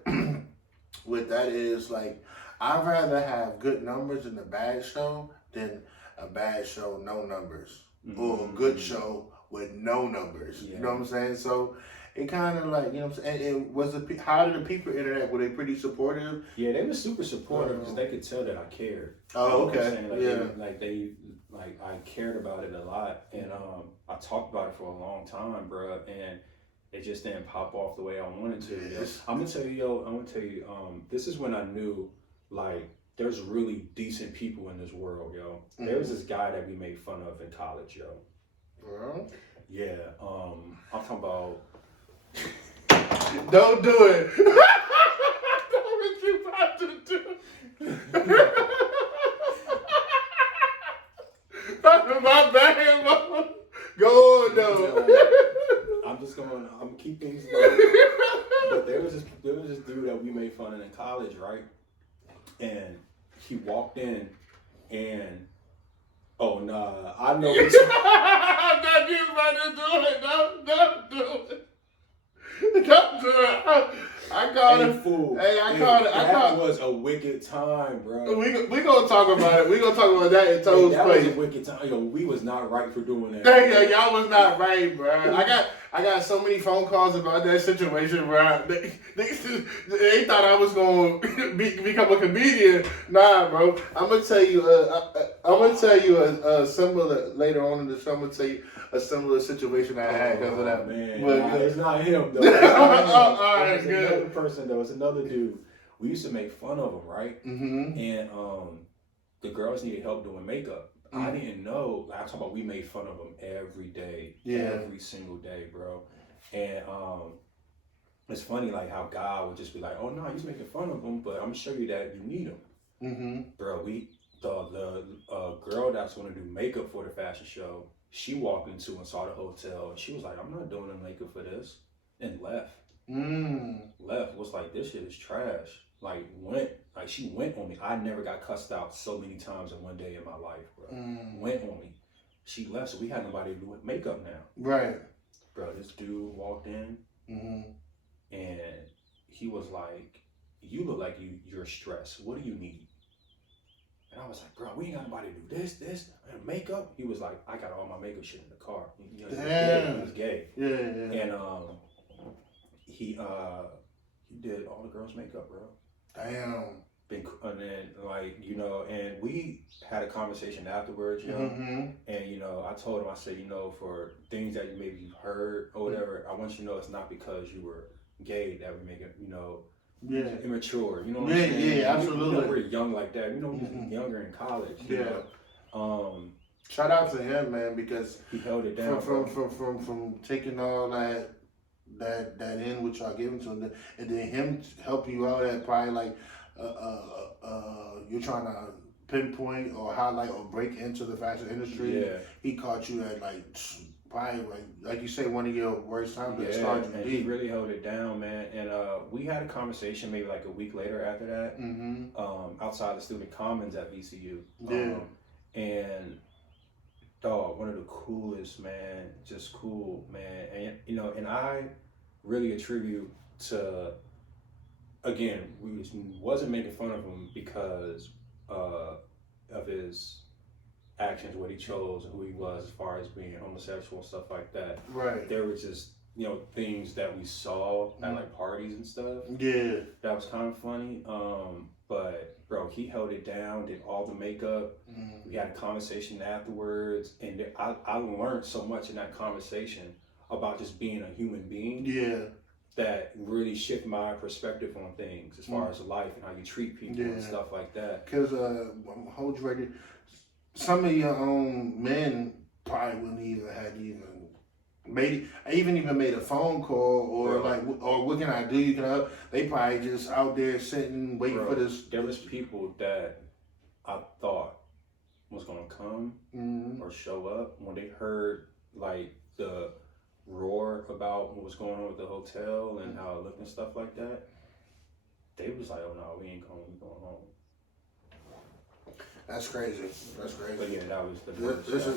with that is, like, I'd rather have good numbers in a bad show than a bad show, no numbers, or a good show with no numbers. You know what I'm saying? So it kind of like, you know what I'm saying? How did the people interact? Were they pretty supportive? Yeah, they were super supportive because they could tell that I cared. Oh, okay. I cared about it a lot, and I talked about it for a long time, bro, and it just didn't pop off the way I wanted to. Yes. I'm gonna tell you, this is when I knew, like, there's really decent people in this world, yo. There was this guy that we made fun of in college, yo. Well? Yeah, I'm talking about... Don't do it! What you about to do? My bad, mama. Go on, though. I'm keep things low. But there was this dude that we made fun of in college, right? And he walked in, and I know I'm not you about to do it. Don't do it. Don't do it. I called it. Fool. Hey, I called it. That was a wicked time, bro. We gonna talk about it. We gonna talk about that in Toad's That place. was a wicked time. Yo, we was not right for doing that. Hey, y'all was not right, bro. I got so many phone calls about that situation, bro. They thought I was gonna become a comedian. Nah, bro. I'm gonna tell you. A similar later on in the show. I'm gonna tell you a similar situation I had because of that. Man, but it's not him though. All right, good. Another person though. It's another dude. We used to make fun of him, right? And the girls needed help doing makeup. I didn't know. Like, I'm talking about, we made fun of him every day, every single day, bro. And it's funny, like, how God would just be like, "Oh no, he's making fun of him, but I'm gonna show you that you need him." Bro, the girl that's gonna do makeup for the fashion show, she walked into and saw the hotel, and she was like, "I'm not doing the makeup for this," and left. Left, was like, this shit is trash. She went on me. I never got cussed out so many times in one day in my life, bro. Went on me. She left, so we had nobody to do makeup now. Right. Bro, this dude walked in, and he was like, you look like you're stressed. What do you need? And I was like, bro, we ain't got nobody to do this, and makeup. He was like, I got all my makeup shit in the car. You know, he was gay. Yeah. And he did all the girls' makeup, bro. Damn. And then, like, you know, and we had a conversation afterwards, you know, and, you know, I told him, I said, you know, for things that maybe you've heard or whatever, I want you to know it's not because you were gay that we make it, you know, immature, you know what I'm saying? Yeah, absolutely. You know, we're young like that, you know, we're younger in college, you know? Shout out to him, man, because he held it down from taking all that in which y'all giving to him, and then him helping you out at probably like you're trying to pinpoint or highlight or break into the fashion industry. Yeah. He caught you at like probably like you say, one of your worst times to start you. He really held it down, man. And we had a conversation maybe like a week later after that, outside the student commons at VCU. And dog, one of the coolest, man, just cool, man. And you know, and I really attribute to, again, we wasn't making fun of him because of his actions, what he chose, and who he was as far as being homosexual and stuff like that. Right. There was just, you know, things that we saw at like parties and stuff. Yeah. That was kind of funny. But bro, he held it down, did all the makeup. We had a conversation afterwards, and I learned so much in that conversation about just being a human being. Yeah. That really shift my perspective on things as far as life and how you treat people and stuff like that. Because hold you right here. Some of your own men probably wouldn't even made a phone call or or what can I do? You can help. They probably just out there sitting waiting for this. There was people that I thought was gonna come or show up when they heard like the roar about what was going on with the hotel and how it looked and stuff like that. They was like, oh no, we ain't coming, we going home. That's crazy. That's crazy. But yeah, that was the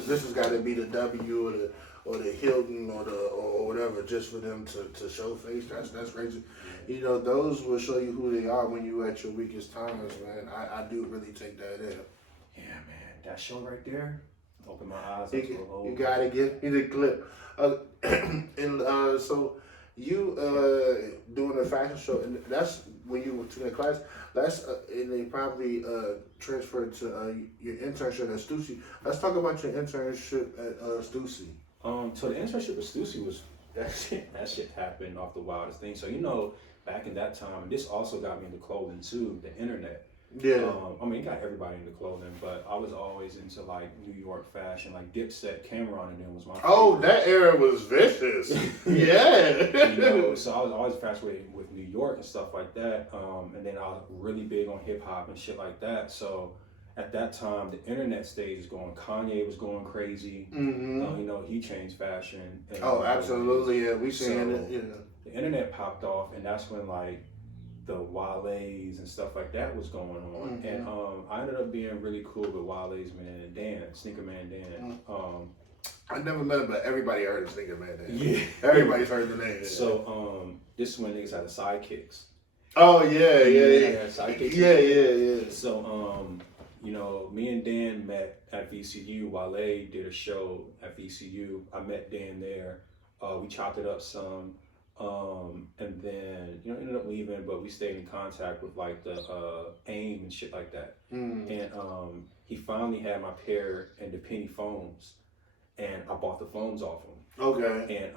this has got to be the W or the Hilton or whatever, just for them to show face. That's crazy. You know, those will show you who they are when you're at your weakest times, man. I do really take that in. Yeah, man, that show right there opened my eyes. You gotta give me the clip. So you doing a fashion show, and that's when you were to that class. That's and they probably transferred to your internship at Stussy. Let's talk about your internship at Stussy. So the internship at Stussy was that shit happened off the wildest thing. So you know, back in that time, this also got me into clothing too. The internet. Yeah. I mean, it got everybody into clothing, but I was always into like New York fashion, like Dipset, Cameron, and then was my favorite. Oh, that era was vicious. Yeah. You know, so I was always fascinated with New York and stuff like that. And then I was really big on hip hop and shit like that. So at that time, the internet stage was going. Kanye was going crazy. You know, he changed fashion. And, absolutely. Yeah, we seen it. Yeah. The internet popped off, and that's when like the Wale's and stuff like that was going on. And I ended up being really cool with Wale's man Dan, Sneaker Man Dan. I never met him, but everybody heard of Sneaker Man Dan. Yeah. Everybody's heard the name. So this is when niggas had the sidekicks. Oh yeah. Sidekicks. Yeah. So you know, me and Dan met at VCU. Wale did a show at VCU. I met Dan there. We chopped it up some. And then, you know, ended up leaving, but we stayed in contact with like the AIM and shit like that. And he finally had my pair and the penny phones, and I bought the phones off him. Okay. And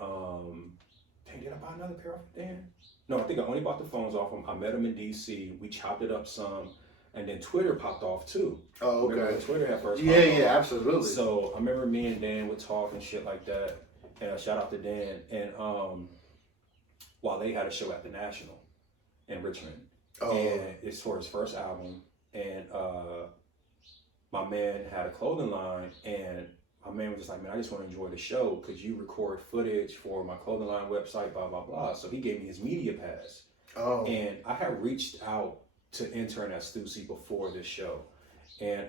dang, did I buy another pair off of Dan? No, I think I only bought the phones off him. I met him in DC. We chopped it up some, and then Twitter popped off too. Oh, okay. Remember when Twitter at first? Yeah, absolutely. So I remember me and Dan would talk and shit like that. And shout out to Dan. And while they had a show at the National in Richmond. And it's for his first album. And my man had a clothing line, and my man was just like, man, I just want to enjoy the show. Could you record footage for my clothing line website, blah, blah, blah. So he gave me his media pass. Oh. And I had reached out to intern at Stussy before this show. And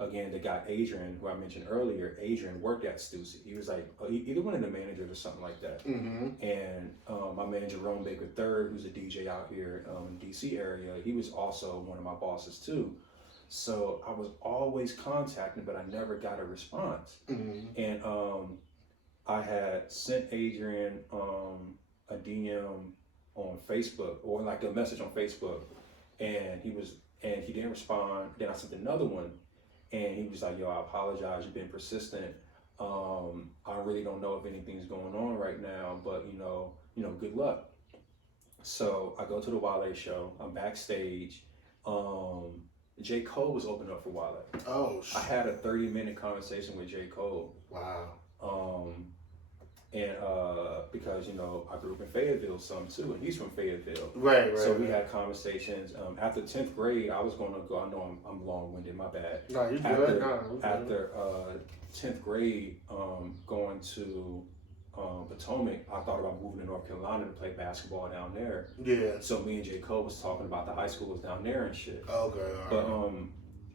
again, the guy Adrian, who I mentioned earlier, Adrian worked at Stussy. He was like either one of the managers or something like that. Mm-hmm. And my man Jerome Baker III, who's a DJ out here in DC area, he was also one of my bosses too. So I was always contacting, but I never got a response. Mm-hmm. And I had sent Adrian a DM on Facebook, or like a message on Facebook, and he didn't respond. Then I sent another one, and he was like, yo, I apologize, you've been persistent. I really don't know if anything's going on right now, but you know, good luck. So I go to the Wale show, I'm backstage. J. Cole was opening up for Wale. Oh, shit. I had a 30-minute conversation with J. Cole. Wow. And because, you know, I grew up in Fayetteville some too, and he's from Fayetteville. Right. So we had conversations. After 10th grade, I was going to go, I know I'm long-winded, my bad. No, you're good. After 10th grade, going to Potomac, I thought about moving to North Carolina to play basketball down there. Yeah. So me and J. Cole was talking about the high schools down there and shit. Okay, But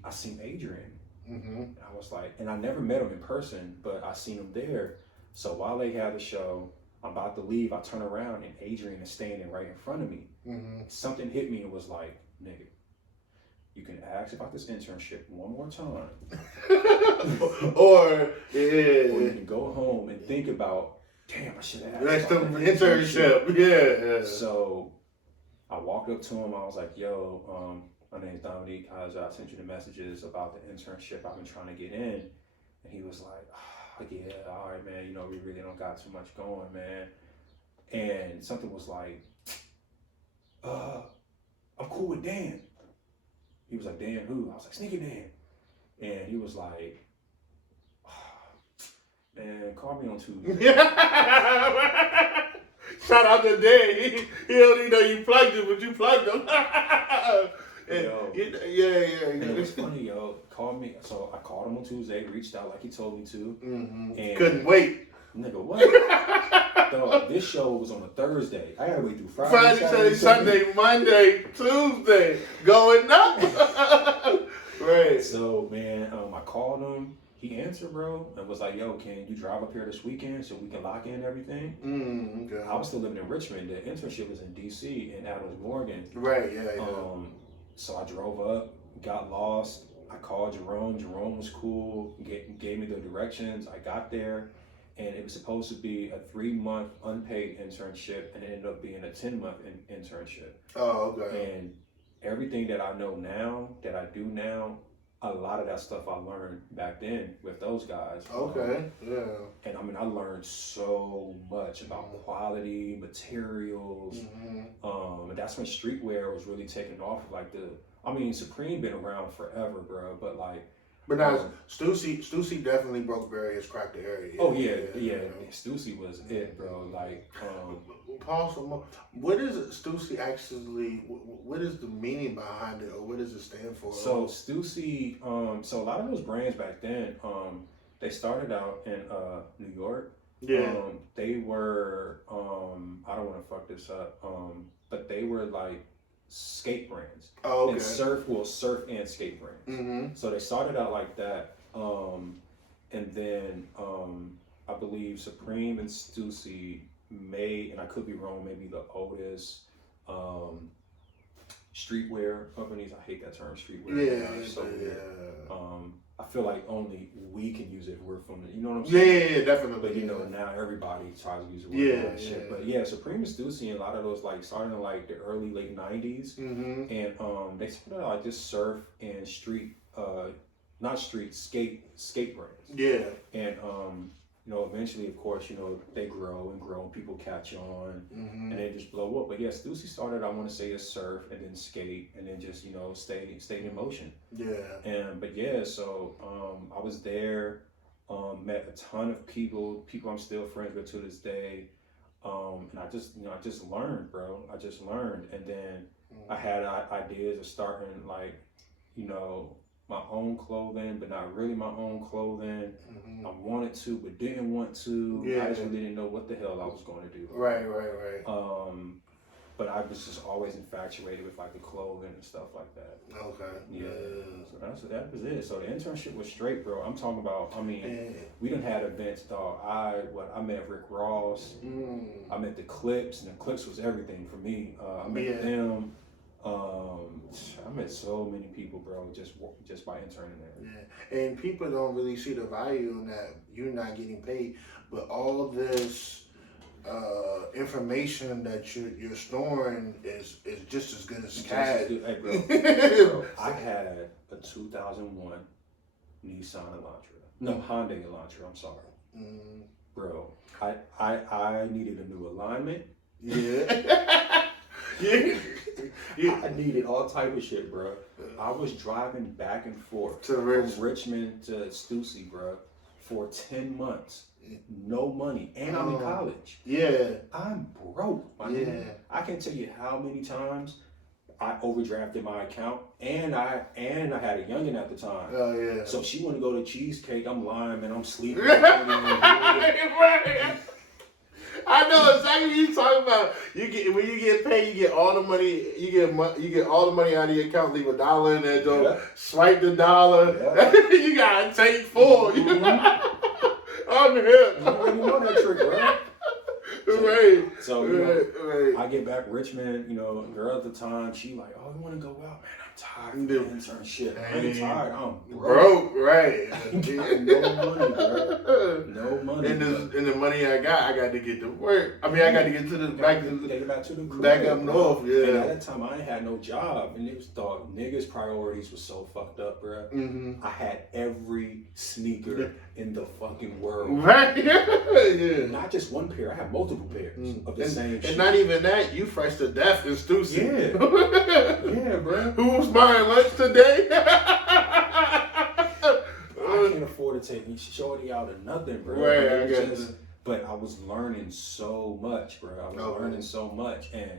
I seen Adrian. Mm-hmm. And I was like, and I never met him in person, but I seen him there. So while they had the show, I'm about to leave, I turn around and Adrian is standing right in front of me. Mm-hmm. Something hit me and was like, nigga, you can ask about this internship one more time. Or you can go home and think about, damn, I should have asked that's the about that internship. Yeah. So I walked up to him, I was like, yo, my name's Dominique Kizer, I sent you the messages about the internship I've been trying to get in. And he was like, yeah, all right, man, you know, we really don't got too much going, man. And something was like, I'm cool with Dan. He was like, Dan who? I was like, Sneaky Dan. And he was like, man, call me on Tuesday. Shout out to Dan. He don't even know you plugged him, but you plugged him. Yo. Yeah. And it was funny, yo. Called me. So I called him on Tuesday, reached out like he told me to. Mm-hmm. And couldn't wait. Nigga, what? Dog, this show was on a Thursday. I gotta wait through Friday, Saturday, Sunday, Monday, Tuesday, going up. Right. So, man, I called him. He answered, bro, and was like, yo, can you drive up here this weekend so we can lock in everything? Okay. I was still living in Richmond. The internship was in D.C. in Adams Morgan. Right, yeah. So I drove up, got lost. I called Jerome. Jerome was cool, gave me the directions. I got there, and it was supposed to be a 3-month unpaid internship, and it ended up being a 10-month internship. Oh, okay. And everything that I know now, that I do now, a lot of that stuff I learned back then with those guys. Okay, yeah. And I mean, I learned so much about quality, materials. Mm-hmm. And that's when streetwear was really taking off. Like Supreme been around forever, bro. But like, but now Stussy definitely broke barriers, cracked the area. Oh yeah. Stussy was it, bro. Like, pause for a moment. What is Stussy actually? What is the meaning behind it, or what does it stand for? So Stussy, so a lot of those brands back then, they started out in New York. Yeah. They were I don't want to fuck this up, but they were like skate brands. Oh, okay. And surf and skate brands. Mm-hmm. So they started out like that, and then I believe Supreme and Stussy made, and I could be wrong, maybe the oldest streetwear companies. I hate that term, streetwear. Yeah. I feel like only we can use it if we're from the, you know what I'm saying? Yeah, definitely. But you know, now everybody tries to use it. And shit. But yeah, Supreme and Stussy, and a lot of those like starting in like the early late 90s, mm-hmm. and they started like just surf and street, not street, skate brands. Yeah. And you know, eventually, of course, you know, they grow and grow, and people catch on, mm-hmm. and they just blow up. But yeah, Stussy started, I want to say, as surf, and then skate, and then just, you know, stayed in motion. Yeah. But yeah, so I was there, met a ton of people I'm still friends with to this day, and I just learned, bro. I just learned, and then I had ideas of starting, like, you know, my own clothing, but not really my own clothing. I wanted to, but didn't want to. Yeah. I just really didn't know what the hell I was going to do. Right. But I was just always infatuated with like the clothing and stuff like that. Okay. Yeah. So that was it. So the internship was straight, bro. I'm talking about. I mean, we done had events, dog. I met Rick Ross. I met the Clips, and the Clips was everything for me. I met them. I met so many people, bro, just by interning there. Yeah, and people don't really see the value in that. You're not getting paid, but all this information that you're storing is just as good as cash. Hey, bro, I had a 2001 Nissan Elantra. No, Hyundai Elantra. I'm sorry, bro. I needed a new alignment. Yeah. I needed all type of shit, bro. I was driving back and forth from Richmond to Stussy, bro, for 10 months. No money, and I'm in college. Yeah, I'm broke. I can't tell you how many times I overdrafted my account, and I had a youngin at the time. Oh yeah. So she wanted to go to Cheesecake. I'm lying, man. I'm sleeping. I know exactly what you're talking about. When you get paid, you get all the money. You get all the money out of your account. Leave $1 in there, Joe. Swipe the $1. You gotta take 4. On the hip. You know that trick, bro. So I get back Richmond, girl at the time, she like, oh, you want to go out? Man, I'm tired of the internship. I ain't tired, I'm broke. Right. No money, bro. No money. And the money I got to get to work. I mean, I got to get to the back to the crib, back up north. Yeah. And at that time, I ain't had no job, and it was thought niggas' priorities was so fucked up, bro. I had every sneaker in the fucking world. Right. Yeah. Not just one pair. I had multiple pairs of the same shit. And not even that, you fresh to death in Stussy. Yeah, bro. Who's buying lunch today? I can't afford to take shorty out or nothing, bro. Right, but I was learning so much, bro. I was learning so much, and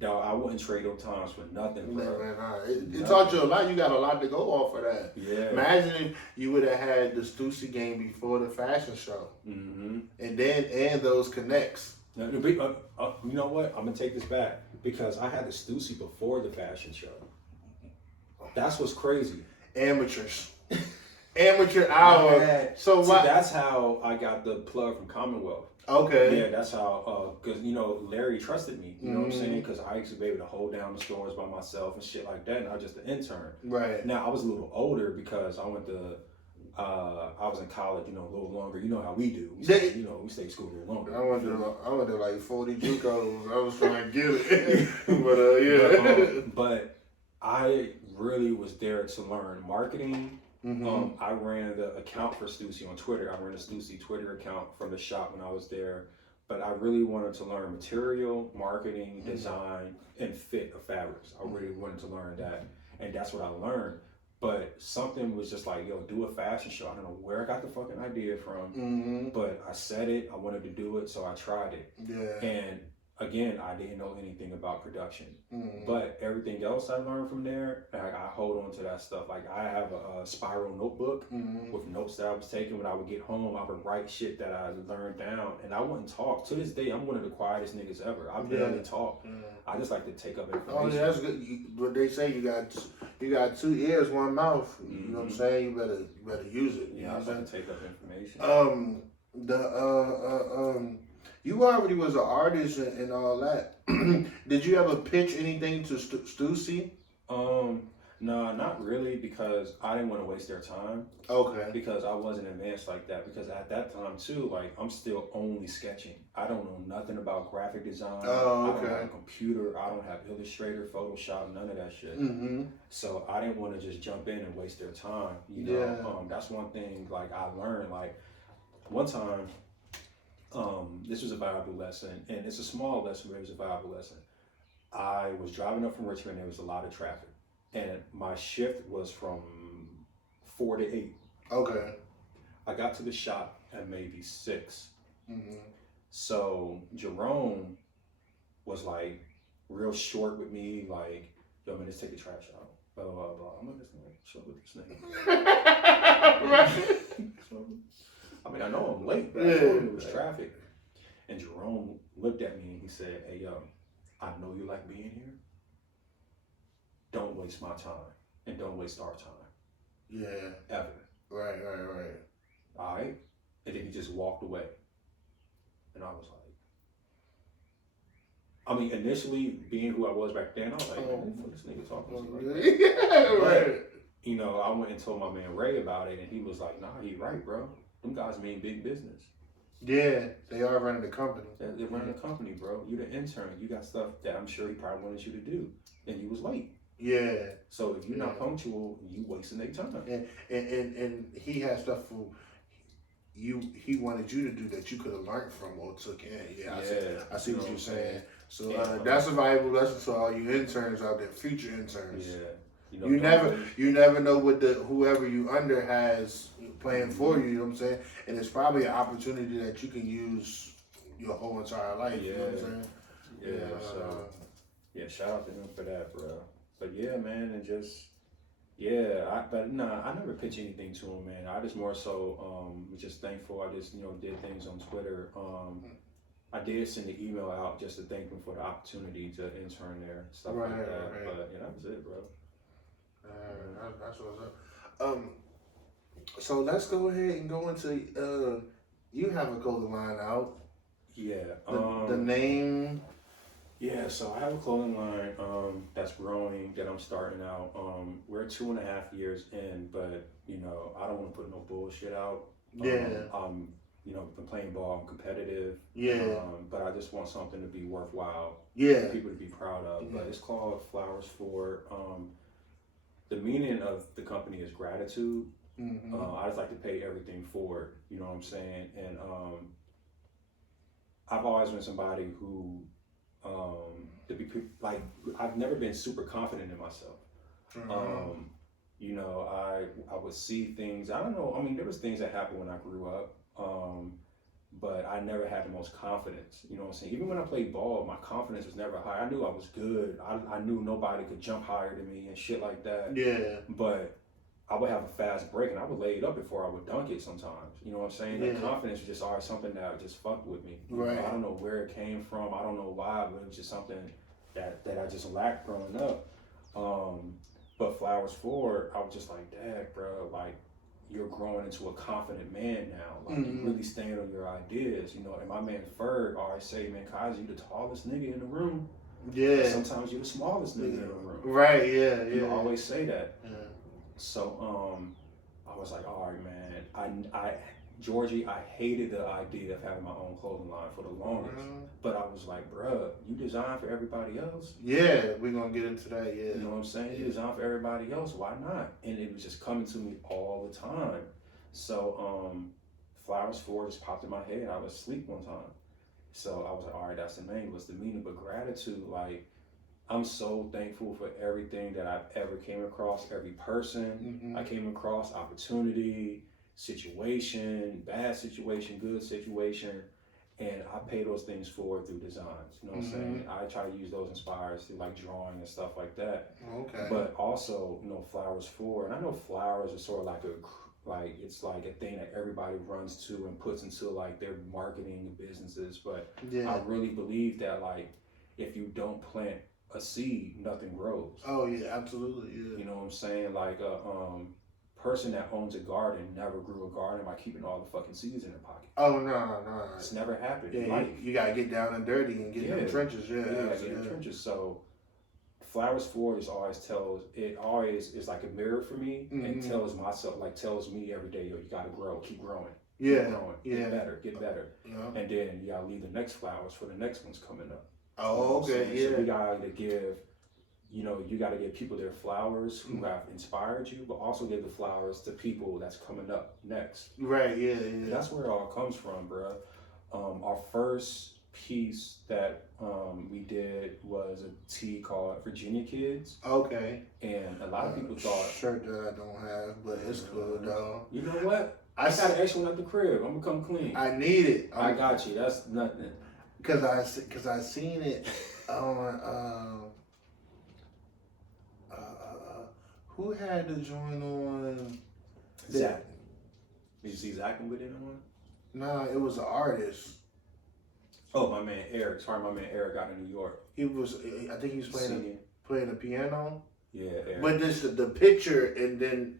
dog, I wouldn't trade those times for nothing, bro. It taught you a lot. You got a lot to go off of that. Yeah. Imagine if you would have had the Stussy game before the fashion show, and those connects. Now, you know what? I'm gonna take this back because I had the Stussy before the fashion show. That's what's crazy. Amateurs. Amateur hour. That's how I got the plug from Commonwealth. Okay. Yeah, that's how, because, Larry trusted me, you know what I'm saying? Because I used to be able to hold down the stores by myself and shit like that, and I was just an intern. Right. Now, I was a little older because I went to, I was in college, a little longer. You know how we do. We stay in school a little longer. I went to like 40 JUCOs. I was trying to get it. But I really was there to learn marketing. I ran the account for Stussy on Twitter. I ran a Stussy Twitter account from the shop when I was there. But I really wanted to learn material, marketing, design, and fit of fabrics. I really wanted to learn that. And that's what I learned. But something was just like, yo, do a fashion show. I don't know where I got the fucking idea from. But I said it. I wanted to do it. So I tried it. Yeah. And again, I didn't know anything about production, but everything else I learned from there, I hold on to that stuff. Like I have a spiral notebook with notes that I was taking. When I would get home, I would write shit that I learned down, and I wouldn't talk. To this day, I'm one of the quietest niggas ever. I barely talk. I just like to take up information. Oh, yeah, that's good. But they say you got 2 ears, 1 mouth. You know what I'm saying? You better use it. Yeah, I better take up information. You already was an artist and all that. Did you ever pitch anything to Stussy? No, not really, because I didn't want to waste their time. Okay. Because I wasn't advanced like that. Because at that time too, like I'm still only sketching. I don't know nothing about graphic design. Oh, okay. I don't have a computer. I don't have Illustrator, Photoshop, none of that shit. So I didn't want to just jump in and waste their time. That's one thing like I learned. Like one time. This was a valuable lesson, and it's a small lesson, but it was a valuable lesson. I was driving up from Richmond, there was a lot of traffic, and my shift was from 4 to 8. Okay. I got to the shop at maybe 6. So Jerome was like real short with me, like, yo man, let's take the trash out. blah, blah, blah. I'm like, this nigga, chill with this nigga. Right. I mean, I know I'm late, but I told him it was traffic. And Jerome looked at me and he said, hey, yo, I know you like being here. Don't waste my time and don't waste our time. Yeah. Ever. Right. All right? And then he just walked away. And I was like, I mean, initially, being who I was back then, I was like, man, what this nigga talking to me? Yeah, right. You know, I went and told my man Ray about it, and he was like, nah, he right, bro. Them guys mean big business. Yeah, they are running the company. They're running the company, bro. You the intern. You got stuff that I'm sure he probably wanted you to do, and you was late. Yeah. So if you're not punctual, you wasting their time. And he had stuff for you. He wanted you to do that you could have learned from or took in. Yeah, I see what you're saying. So that's a valuable lesson to all you interns out there, future interns. Yeah. You never know what whoever you under has playing for you. You know what I'm saying? And it's probably an opportunity that you can use your whole entire life. Yeah. You know what I'm saying? Yeah. Shout out to him for that, bro. But yeah, man, and just I never pitch anything to him, man. I just more so was just thankful. I just did things on Twitter. I did send an email out just to thank him for the opportunity to intern there, stuff like that. Right. But that was it, bro. That's what's up. So let's go ahead and go into you have a clothing line out. Yeah. The name. Yeah, so I have a clothing line that's growing, that I'm starting out. We're 2.5 years in, but I don't want to put no bullshit out. Been playing ball, I'm competitive. Yeah. But I just want something to be worthwhile. Yeah. For people to be proud of. Yeah. But it's called Flowers for. The meaning of the company is gratitude. Mm-hmm. I just like to pay everything forward. You know what I'm saying? And I've always been somebody who. I've never been super confident in myself. I would see things. I don't know. I mean, there was things that happened when I grew up, but I never had the most confidence. You know what I'm saying? Even when I played ball, my confidence was never high. I knew I was good. I knew nobody could jump higher than me and shit like that. Yeah. But I would have a fast break and I would lay it up before I would dunk it sometimes. You know what I'm saying? Yeah. That confidence was just always something that just fucked with me. Right. I don't know where it came from. I don't know why, but it was just something that I just lacked growing up. But Flowers Forward, I was just like, dad, bro, like, you're growing into a confident man now. Like, you really stand on your ideas, And my man Ferg always say, man, Kizer, you the tallest nigga in the room. Yeah. Sometimes you're the smallest nigga in the room. Right, yeah. You always say that. Yeah. So, I was like, all right, man. Georgie, I hated the idea of having my own clothing line for the longest. But I was like, bruh, you design for everybody else. Yeah, we're going to get into that, yeah. You know what I'm saying? You design for everybody else. Why not? And it was just coming to me all the time. So, Flowers Forward just popped in my head. I was asleep one time. So I was like, all right, that's the name. What's the meaning? But gratitude, like, I'm so thankful for everything that I've ever came across, every person I came across, opportunity, situation, bad situation, good situation, and I pay those things forward through designs. You know what I'm saying? I try to use those inspires through like drawing and stuff like that. Okay. But also, Flowers Forward. And I know flowers are sort of like it's like a thing that everybody runs to and puts into like their marketing businesses. But I really believe that like if you don't plant a seed, nothing grows. Oh yeah, absolutely. Yeah. You know what I'm saying? Like a person that owns a garden never grew a garden by keeping all the fucking seeds in their pocket. Oh no. It's never happened. Yeah, like, you gotta get down and dirty and get in the trenches. Yeah, get in the trenches. So Flowers Forward always is like a mirror for me and tells me every day, yo, you gotta grow, keep growing. Yeah. Keep growing, get better. Yeah. And then you gotta leave the next flowers for the next one's coming up. Oh, okay, yeah. So we gotta give, you gotta give people their flowers who have inspired you, but also give the flowers to people that's coming up next. Right, yeah. That's where it all comes from, bro. Our first piece that we did was a tee called Virginia Kids. Okay. And a lot of people thought shirt that I don't have, but it's cool though. You know what? I got an extra one at the crib. I'm gonna come clean. I need it. I got you. That's nothing. Cause I seen it on Who had the joint on? Zach. Did you see Zach with it on? Nah, it was an artist. Oh, my man Eric. Sorry, my man Eric out in New York. He was. I think he was playing the piano. Yeah, Eric. But this the picture, and then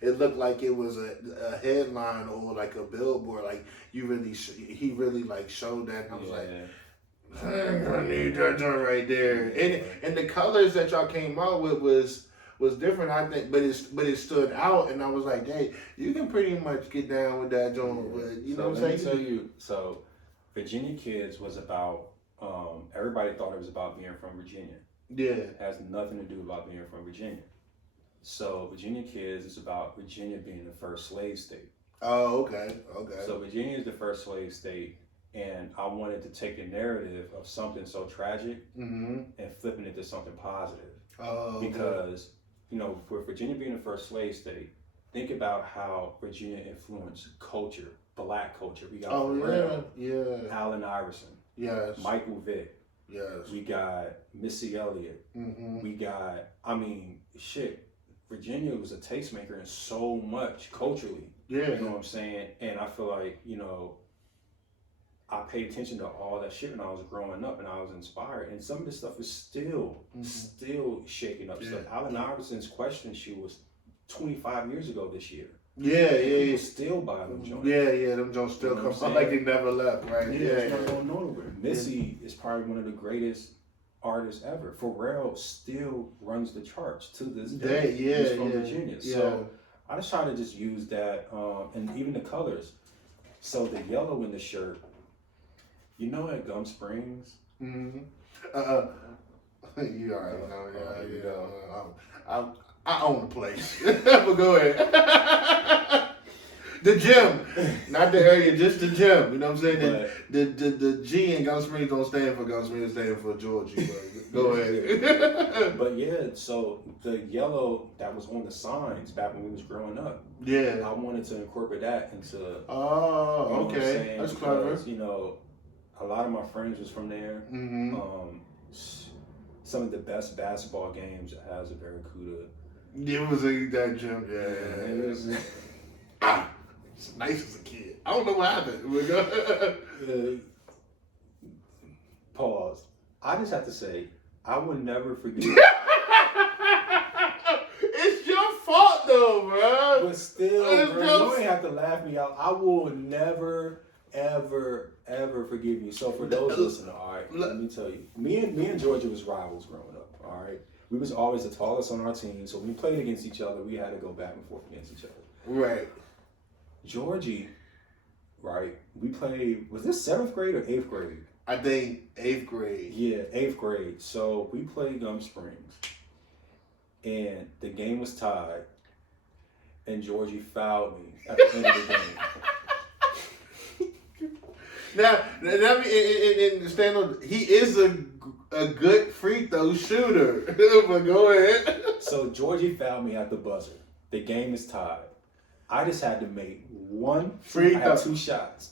it looked like it was a headline or like a billboard. Like he really like showed that. And I was like, I need that joint right there. And the colors that y'all came out with was different, I think, but it stood out, and I was like, hey, you can pretty much get down with that joint. You know what I'm saying? Let me tell you, so Virginia Kids was about, everybody thought it was about being from Virginia. Yeah. It has nothing to do about being from Virginia. So Virginia Kids is about Virginia being the first slave state. Oh, okay. So Virginia is the first slave state, and I wanted to take the narrative of something so tragic and flipping it to something positive. Oh, because, you know, with Virginia being the first slave state, think about how Virginia influenced culture, black culture. We got Allen Iverson, yes, Michael Vick, yes, we got Missy Elliott, we got, Virginia was a tastemaker in so much culturally. Yeah. You know what I'm saying? And I feel like, you know, I paid attention to all that shit when I was growing up, and I was inspired. And some of this stuff is still shaking up stuff. Allen Iverson's Question Shoe was 25 years ago this year. People still buy them joints. Them joints still come out like they never left, right? It's not going nowhere. Missy is probably one of the greatest artists ever. Pharrell still runs the charts to this day. He's from Virginia. So I just try to just use that, and even the colors. So the yellow in the shirt, you know, at Gum Springs. You already know. I own the place. But go ahead. The gym, not the area, just the gym. You know what I'm saying? The G in Gum Springs don't stand for Gum Springs, it stands for Georgie. Go ahead. But yeah, so the yellow that was on the signs back when we was growing up. Yeah. I wanted to incorporate that into. Oh, okay. That's clever. You know, a lot of my friends was from there. Some of the best basketball games as a Barracuda. It was in that gym, It was. It's nice as a kid. I don't know what happened. Pause. I just have to say, I will never forget. It's your fault though, bro. But still, bro, you ain't have to laugh me out. I will never, ever, ever forgive you. So for those listening, all right, let me tell you, me and Georgia was rivals growing up. All right, we was always the tallest on our team, so when we played against each other, we had to go back and forth against each other. Right. Georgie, right? We played. Was this 7th grade or 8th grade? I think 8th grade. Yeah, 8th grade. So we played Gum Springs, and the game was tied, and Georgie fouled me at the end of the game. Now, he is a good free throw shooter. But go ahead. So Georgie fouled me at the buzzer. The game is tied. I just had to make one free throw. I had 2 shots.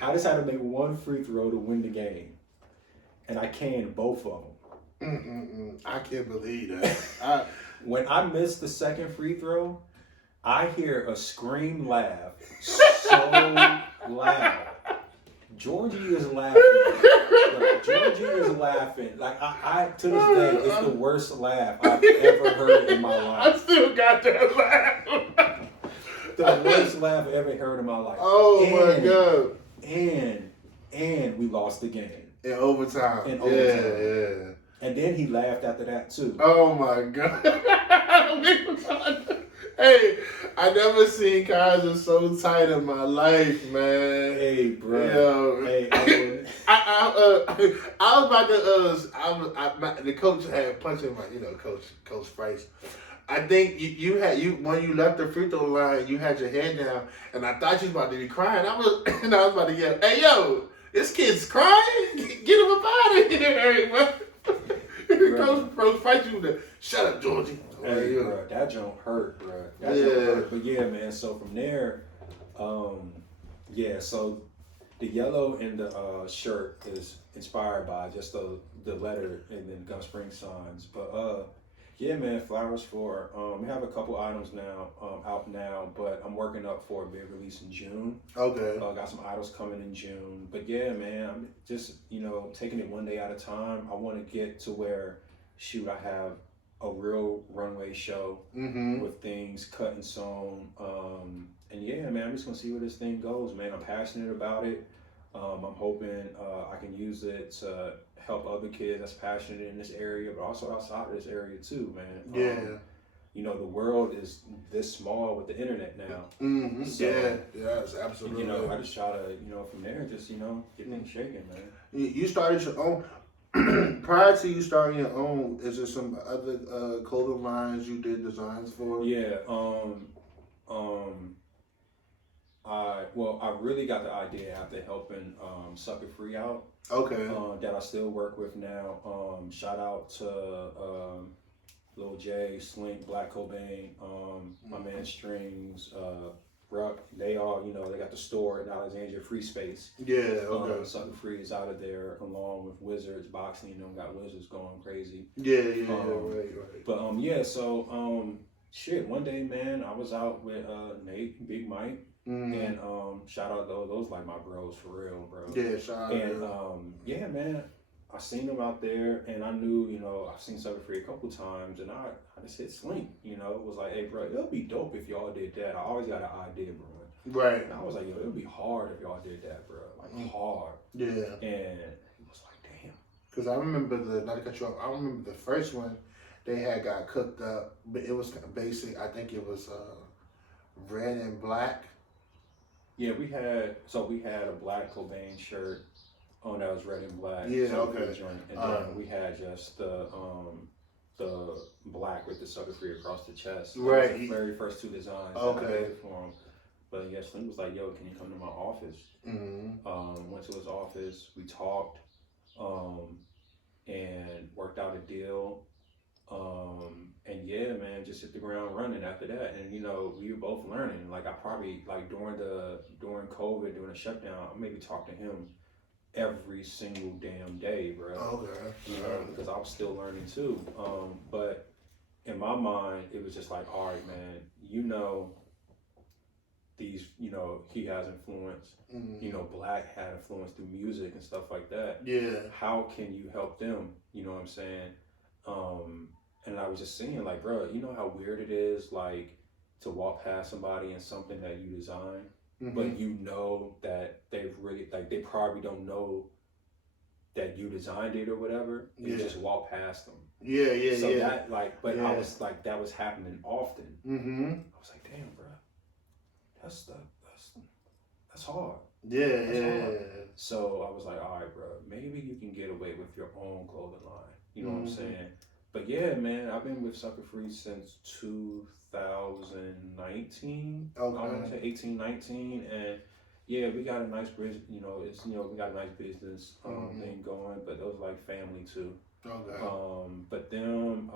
I just had to make one free throw to win the game. And I canned both of them. I can't believe that. When I missed the second free throw, I hear a scream laugh so loud. Georgie is laughing. Like, Georgie is laughing. Like, I to this day, it's the worst laugh I've ever heard in my life. I still got that laugh. The worst laugh I ever heard in my life. Oh, my God. And we lost the game. In overtime. Yeah. And then he laughed after that, too. Oh, my God. Hey, I never seen Kizer so tight in my life, man. Hey, bro. Yo. Hey, I was about to. The coach had punched him, Coach Price. I think you when you left the free throw line, you had your head down, and I thought you was about to be crying. I was about to yell, "Hey, yo, this kid's crying! Get him up out of here, bro!" Coach Price, you to shut up, Georgie. Hey, bro, that joint hurt, bro. That joint hurt. But yeah, man. So from there, so the yellow in the shirt is inspired by just the letter and then Gum Springs signs. But Yeah, man, flowers for, we have a couple items now, out now, but I'm working up for a big release in June. Okay. Got some idols coming in June. But yeah, man, I'm just, taking it one day at a time. I want to get to where, shoot, I have a real runway show with things cut and sewn. And yeah, man, I'm just going to see where this thing goes, man. I'm passionate about it. I'm hoping I can use it to help other kids that's passionate in this area, but also outside of this area too, man. The world is this small with the internet now. So, yes, absolutely. I just try to, from there, just, get things shaking, man. You started your own, prior to you starting your own, is there some other clothing lines you did designs for? Yeah, I really got the idea after helping Sucker Free out. Okay. That I still work with now. Shout out to Lil J, Slink, Black Cobain, my man Strings, Ruck. They all, they got the store in Alexandria, Free Space. Yeah, okay. Sucker Free is out of there along with Wizards. Boxing, got Wizards going crazy. Yeah, right. But so shit, one day, man, I was out with Nate, Big Mike. And shout out those like my bros for real, bro. Yeah, shout out. And yeah, man, I seen them out there, and I knew, I've seen Sucker Free a couple times, and I just hit Slink, it was like, hey, bro, it'll be dope if y'all did that. I always got an idea, bro. Right. And I was like, yo, it'll be hard if y'all did that, bro. Like hard. Yeah. And it was like, damn. Because I remember not to cut you off. I remember the first one they had got cooked up, but it was kind of basic. I think it was red and black. Yeah, we had a Black Cobain shirt on that was red and black. Yeah, Sucker okay. Free joint. And then we had just the black with the Sucker Free across the chest. Right. That was the very first two designs that I made for him. But yeah, Slim was like, yo, can you come to my office? Went to his office, we talked, and worked out a deal. And yeah, man, just hit the ground running after that. And we were both learning. Like I probably during COVID, during the shutdown, I maybe talked to him every single damn day, bro. Okay. Because I was still learning too. But in my mind, it was just like, all right, man, these, he has influence. Black had influence through music and stuff like that. Yeah. How can you help them? You know what I'm saying? And I was just saying, like, bro, you know how weird it is, like, to walk past somebody in something that you designed, but that they've really, like, they probably don't know that you designed it or whatever. You just walk past them. Yeah. So that, like, but I was like, that was happening often. I was like, damn, bro, that's hard. Yeah. So I was like, all right, bro, maybe you can get away with your own clothing line. You know what I'm saying? But yeah, man, I've been with Sucker Free since 2019. Okay. I want to say 18, 19, and yeah, we got a nice business. We got a nice business thing going, but those like family too. Okay. But them,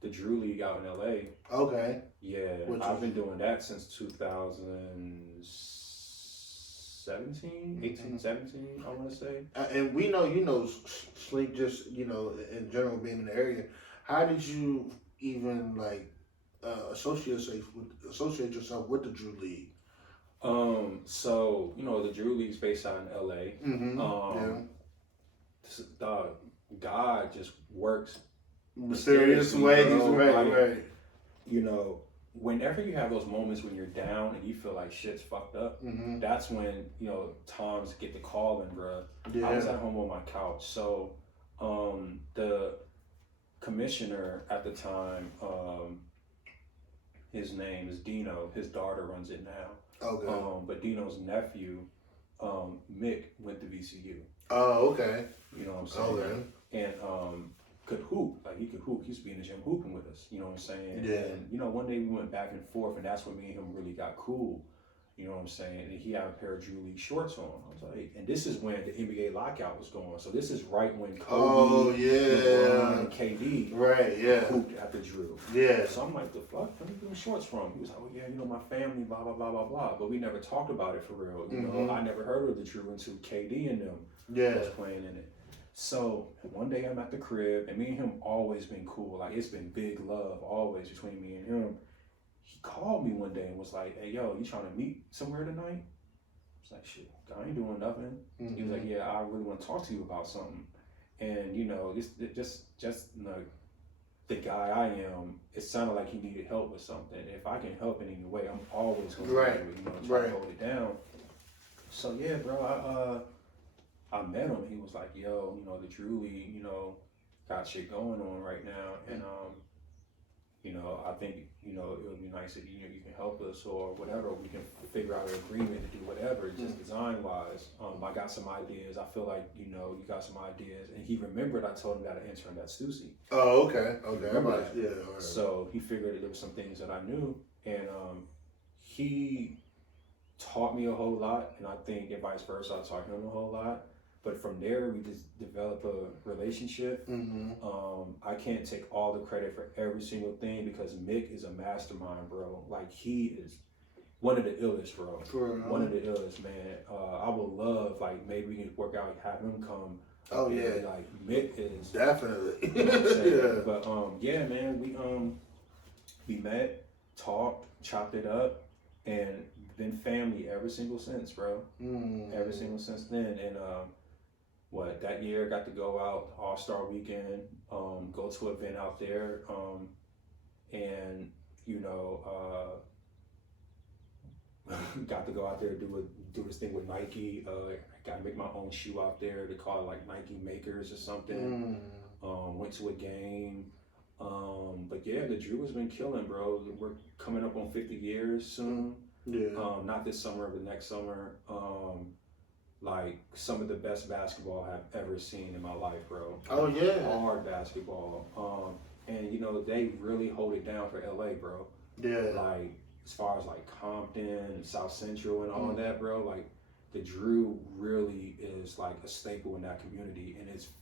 the Drew League out in LA. Okay. Yeah, I've been doing that since 2017, 18, 17, I want to say. And we know, Sleep just, in general being in the area. How did you even like associate yourself with the Drew League? So, the Drew League's based out in LA. God just works mysterious ways, right. Whenever you have those moments when you're down and you feel like shit's fucked up, that's when, times get the calling, bruh. Yeah. I was at home on my couch. So, the commissioner at the time, his name is Dino. His daughter runs it now. Okay. But Dino's nephew, Mick, went to VCU. Oh, okay. You know what I'm saying? Okay. And could hoop. Like, he could hoop. He used to be in the gym hooping with us. You know what I'm saying? Yeah. And, one day we went back and forth, and that's when me and him really got cool. You know what I'm saying? And he had a pair of Drew League shorts on. I was like, and this is when the NBA lockout was going. So this is right when Kobe, LeBron, and KD hooped after Drew. Yeah. So I'm like, the fuck? Where are you getting shorts from? He was like, oh yeah, my family, blah, blah, blah, blah, blah. But we never talked about it for real. I never heard of the Drew until KD and them was playing in it. So one day I'm at the crib, and me and him always been cool. Like it's been big love always between me and him. He called me one day and was like, "Hey, yo, you trying to meet somewhere tonight?" I was like, "Shit, I ain't doing nothing." Mm-hmm. He was like, "Yeah, I really want to talk to you about something." And you know, just you know, the guy I am, it sounded like he needed help with something. If I can help in any way, I'm always gonna do it, you know, try to hold it down. So yeah, bro, I met him. He was like, "Yo, you know, the Drewly, you know, got shit going on right now, and you know, I think, you know, it would be nice if you can help us or whatever. We can figure out an agreement to do whatever, just design wise. I got some ideas. I feel like, you know, you got some ideas." And he remembered I told him that I interned at Stussy. Oh, okay. Yeah. Right. So he figured that there were some things that I knew, and he taught me a whole lot, and I think, and vice versa, I taught him a whole lot. But from there, we just develop a relationship. Mm-hmm. I can't take all the credit for every single thing because Mick is a mastermind, bro. Like, he is one of the illest, bro. One of the illest, man. I would love, like, maybe we can work out, have him come. Oh, yeah. Like, Mick is definitely. You know what I'm saying? Yeah. But yeah, man, we met, talked, chopped it up, and been family ever single since, bro. Ever single since then. And that year got to go out All-Star Weekend, go to an event out there, and you know, got to go out there do this thing with Nike. Got to make my own shoe out there. They call it like Nike Makers or something. Went to a game. But yeah, the Drew has been killing, bro. We're coming up on 50 years soon. Yeah. Not this summer, but next summer. Like some of the best basketball I've ever seen in my life, bro. Oh yeah. Hard basketball. And you know, they really hold it down for LA, bro. Yeah. Like as far as like Compton, South Central and all of that, bro, like the Drew really is like a staple in that community,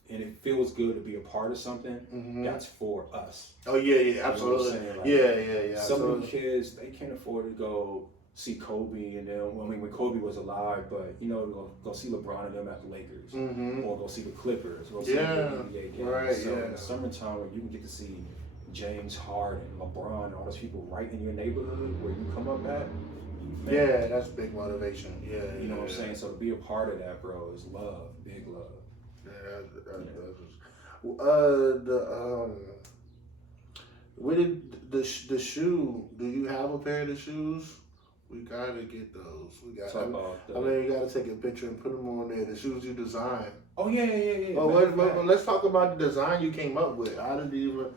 and it feels good to be a part of something that's for us. Oh yeah, absolutely. You know what I'm saying? Like, some of the kids, they can't afford to go see Kobe and them. Well, I mean, when Kobe was alive, but you know, go see LeBron and them at the Lakers, or go see the Clippers, go see the NBA games. Right, so in the summertime, when you can get to see James Harden, LeBron, all those people right in your neighborhood where you come up at. Man, yeah, that's big motivation. Yeah, you know what I'm saying. So to be a part of that, bro, is love, big love. The shoe? Do you have a pair of the shoes? We gotta get those. You gotta take a picture and put them on there. The shoes you designed. Oh yeah. Well, let's talk about the design you came up with. How did you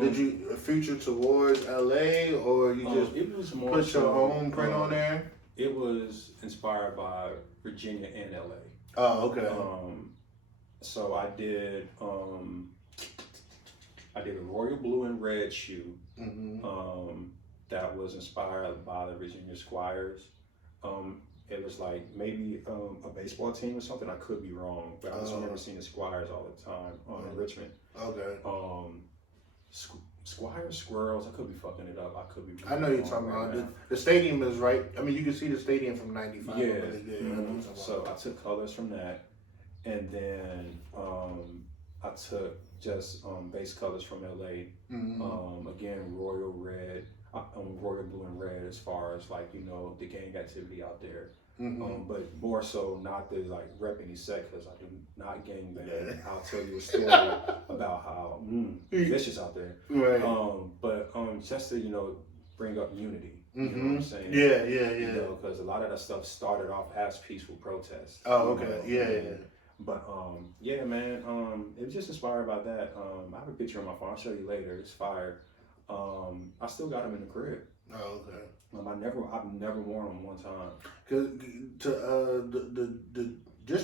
did you feature towards LA, or you just put your own print on there? It was inspired by Virginia and LA. Oh, okay. So I did a royal blue and red shoe. That was inspired by the Virginia Squires. It was like maybe a baseball team or something. I could be wrong, but I just remember seeing the Squires all the time in Richmond. Okay. Squires, Squirrels. I could be fucking it up. I could be. I know you're talking about the stadium is right. I mean, you can see the stadium from '95. Yeah. So I took colors from that, and then I took just base colors from LA. Again, royal red. Royal blue and red as far as like, you know, the gang activity out there. But more so not to like rep any set, because I do not gang bang. I'll tell you a story about how vicious out there. Right. But just to, you know, bring up unity. You know what I'm saying? Yeah. You know, because a lot of that stuff started off as peaceful protests. Oh, okay. Yeah. But yeah, man, it was just inspired by that. I have a picture on my phone. I'll show you later. It's fire. I still got them in the crib. Oh, okay. I've never worn them one time. Cause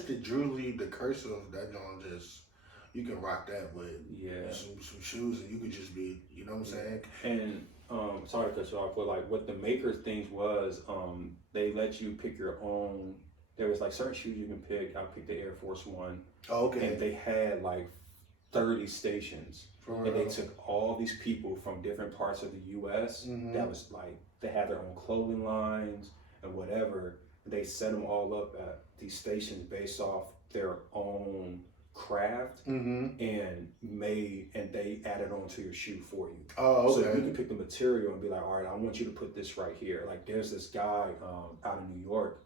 the Drewly, the cursive, that joint just, you can rock that with some shoes, and you could just be, you know what I'm saying? And sorry to cut you off, but like what the maker things was, they let you pick your own. There was like certain shoes you can pick. I picked the Air Force One. Oh, okay. And they had like 30 stations. And they took all these people from different parts of the U.S. That was like, they had their own clothing lines and whatever. They set them all up at these stations based off their own craft and they added on to your shoe for you. Oh, okay. So you can pick the material and be like, all right, I want you to put this right here. Like there's this guy out in New York.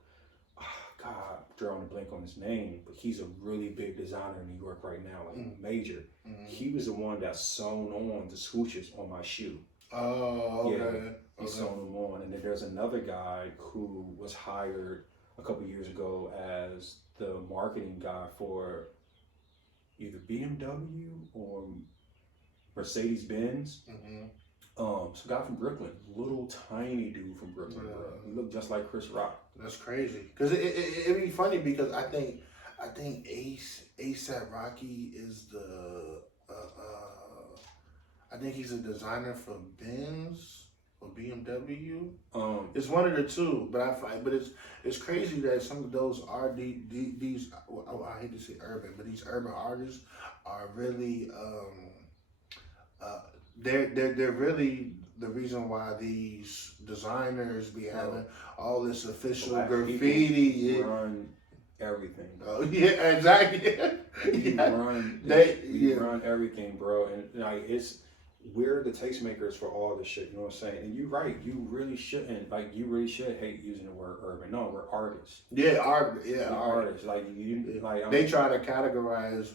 God, I'm drawing a blank on his name, but he's a really big designer in New York right now, like major. He was the one that sewn on the swooshes on my shoe. Oh, okay. Yeah, he sewn them on. And then there's another guy who was hired a couple years ago as the marketing guy for either BMW or Mercedes-Benz. So a guy from Brooklyn, little tiny dude from Brooklyn, bro. He looked just like Chris Rock. That's crazy. Cause it'd be funny because I think ASAP Rocky is the I think he's a designer for Benz or BMW. It's one of the two, but it's crazy that some of those are these. I hate to say urban, but these urban artists are really they're really the reason why these designers be having all this official Black graffiti. Run everything. Oh yeah, exactly. You run everything, bro, and like we're the tastemakers for all this shit. You know what I'm saying? And you're right. You really shouldn't hate using the word urban. No, we're artists. Yeah, artists. Like they try to categorize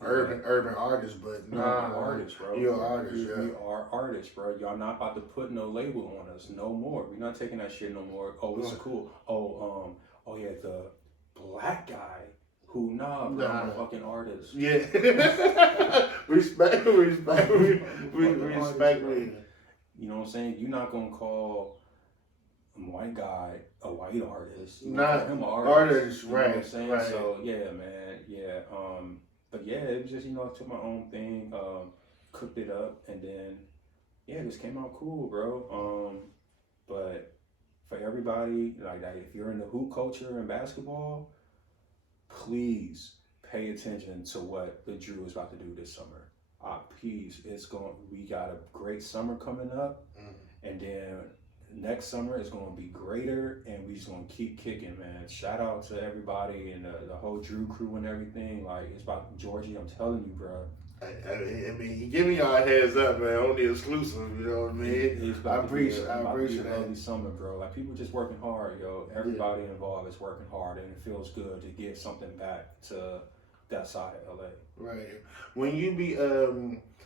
urban artists, but nah, artists, bro. You're an artist. We are artists, bro. Y'all not about to put no label on us no more. We're not taking that shit no more. Oh, it's cool. Oh yeah, the black guy who I'm a fucking artist. Yeah. respect. You know what I'm saying? You're not gonna call a white guy a white artist. Not him an artist, you know right? What I'm saying? Right. So yeah, man, yeah. But yeah, it was just I took my own thing, cooked it up, and then it just came out cool, bro. But for everybody, like if you're in the hoop culture and basketball, please pay attention to what the Drew is about to do this summer. Please, we got a great summer coming up, and then next summer is going to be greater, and we just going to keep kicking, man. Shout out to everybody and the whole Drew crew and everything. Like, it's about Georgie, I'm telling you, bro. I mean, giving y'all a heads up, man, on the exclusive, you know what I mean? I appreciate that. Early summer, bro. Like, people just working hard, yo. Everybody involved is working hard, and it feels good to give something back to that side of LA. Right. When you be,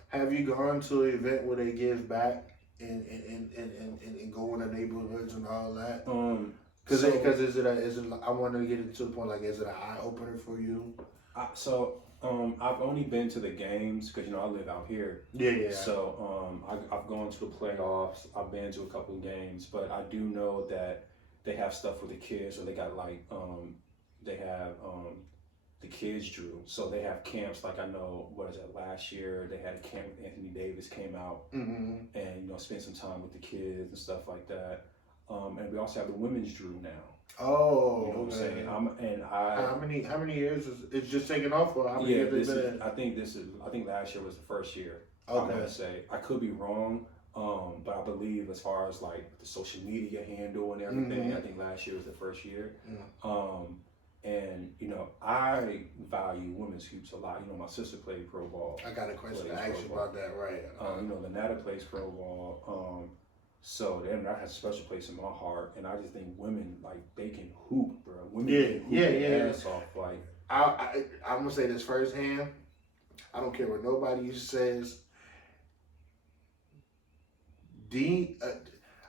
have you gone to an event where they give back and go in the neighborhoods and all that? Because I want to get it to the point, like, is it an eye opener for you? I've only been to the games because I live out here. Yeah. So I've gone to the playoffs. I've been to a couple of games, but I do know that they have stuff for the kids. Or they got the kids Drew. So they have camps. Like I know, last year they had a camp. Anthony Davis came out and spent some time with the kids and stuff like that. And we also have the women's Drew now. Oh, you know what I'm saying? How many years is it's just taking off, or how many years I think last year was the first year. Okay. I'm gonna say I could be wrong, but I believe as far as like the social media handle and everything, I think last year was the first year. And I value women's hoops a lot. My sister played pro ball. I got a question to ask you about that, right? Lanata plays pro ball. So that has a special place in my heart, and I just think women, like, they can hoop, bro. Women can hoop their ass off. Like, I'm gonna say this firsthand. I don't care what nobody says. I'm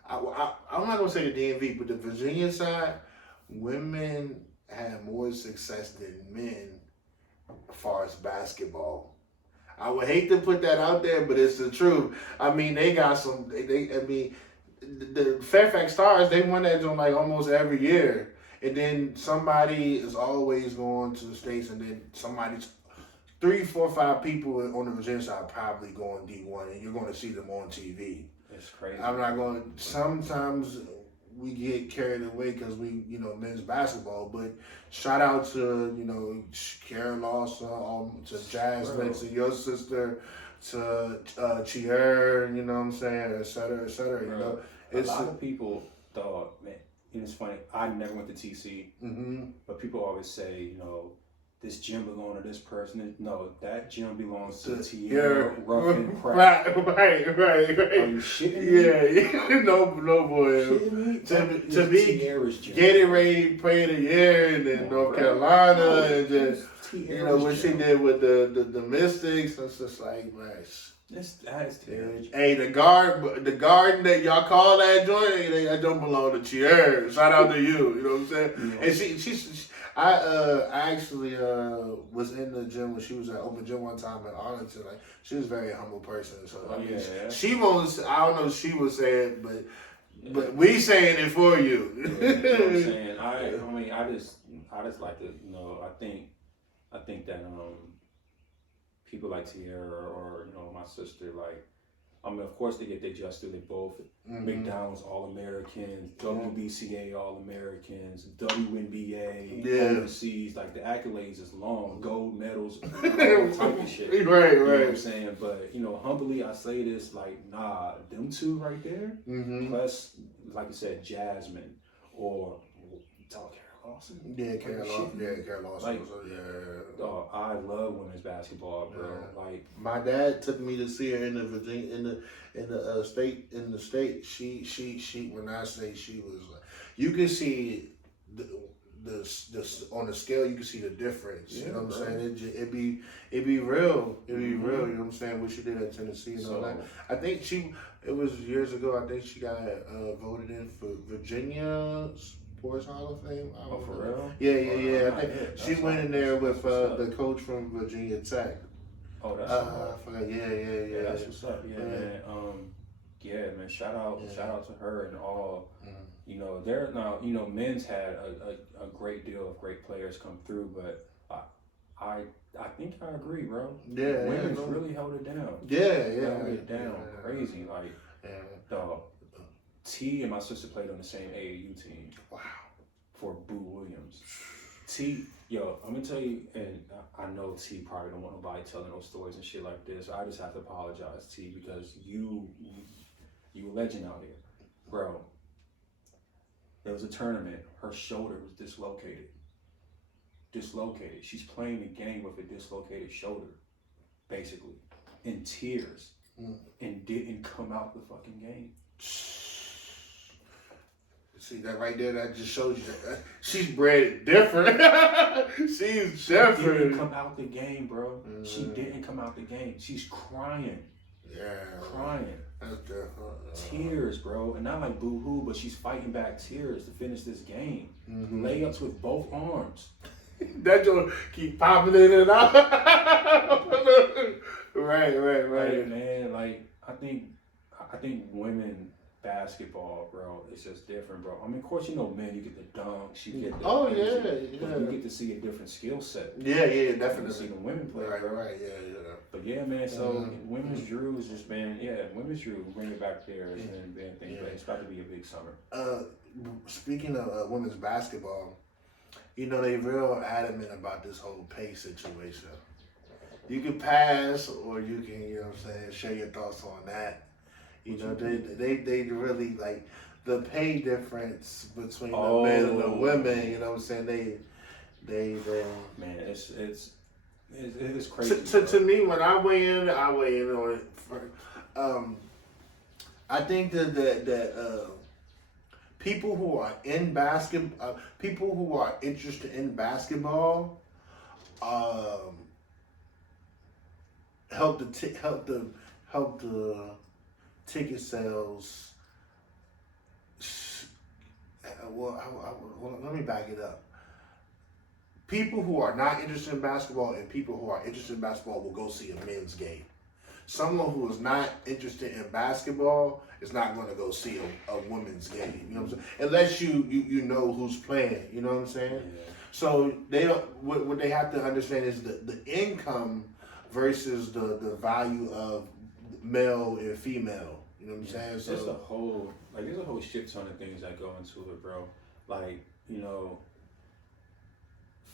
not gonna say the DMV, but the Virginia side, women have more success than men as far as basketball. I would hate to put that out there, but it's the truth. I mean, they got some. The Fairfax Stars, they won that on like almost every year, and then somebody is always going to the States, and then 3, 4, 5 people on the Virginia side probably going D1, and you're going to see them on TV. It's crazy. I'm not going. Sometimes we get carried away because we, men's basketball. But shout out to, Karen Lawson, to Jasmine, to your sister, to Kizer, you know what I'm saying, et cetera, et cetera. A lot of people thought, man, it's funny, I never went to TC, but people always say, this gym belong to this person. No, that gym belongs to Yeah. Tierra Ruffin Pratt. Right. Are you shitting me? Yeah. No, boy. Shitting me? To be Tierra's gym. Gatorade Player of the Year in North Carolina, and just what she did with the Mystics, it's just like, man. That's Tierra's. Hey, the garden that y'all call that joint, that don't belong to Tierra. Shout out to you. You know what I'm saying? Yeah. And I actually was in the gym when she was at Open Gym one time in Arlington. Like, she was a very humble person. So she won't. I don't know if she was saying, but we saying it for you. You know what I'm saying? I just like to, I think that people like Tierra or my sister, like, of course they get their just due. They both McDonald's All-Americans, WBCA All-Americans, WNBA, overseas. Like, the accolades is long, gold medals, all type of shit. Right. You know what I'm saying? But humbly I say this, like, nah, them two right there. Plus, like I said, Jasmine or Lawson. Yeah, Karen Lawson. Like, I love women's basketball, bro. Like, my dad took me to see her in the Virginia in the state. She when I say she was like, you can see the on the scale, you can see the difference. You know what I'm saying? It be real. It be real. You know what I'm saying? What she did at Tennessee and all that. I think it was years ago. I think she got voted in for Virginia's Sports Hall of Fame. For real? Yeah. I think she went in there with the coach from Virginia Tech. Oh, that's I forgot. Yeah. That's what's up. Yeah, man. Man. Shout out to her and all. There now. Men's had a great deal of great players come through, but I think I agree, bro. Yeah. Women's really held it down. Held it down. Crazy, like. Dog. T and my sister played on the same AAU team. Wow. For Boo Williams. T, I'm gonna tell you, and I know T probably don't want nobody telling those stories and shit like this. I just have to apologize, T, because you a legend out here, bro. There was a tournament. Her shoulder was dislocated. She's playing the game with a dislocated shoulder, basically, in tears, and didn't come out the fucking game. See that right there? That just shows you that she's bred different. She's different. She didn't come out the game, bro. She didn't come out the game. She's crying. Yeah. Crying. That's different. Tears, bro. And not like boo-hoo, but she's fighting back tears to finish this game. Layups with both arms. That joint keep popping in and out. Right. Like, man, like, I think women basketball, bro, it's just different, bro. Of course, men, you get the dunks, you get the but you get to see a different skill set. Yeah, definitely. You see the women play, right, bro. Right, yeah. But yeah, man, so women's Drew has just been, women's Drew, bring it back there, and been thing, but it's about to be a big summer. Speaking of women's basketball, they real adamant about this whole pay situation. You can pass, or you can, share your thoughts on that. They really, like, the pay difference between the men and the women. You know what I'm saying? They man, it's crazy. To me, when I weigh in on it. I think that people who are in basketball, people who are interested in basketball, help the ticket sales. Let me back it up. People who are not interested in basketball and people who are interested in basketball will go see a men's game. Someone who is not interested in basketball is not going to go see a women's game. You know what I'm saying? Unless you know who's playing. You know what I'm saying? Yeah. So what they have to understand is the income versus the value of male and female. You know what I'm saying? So there's a whole shit ton of things that go into it, bro. Like,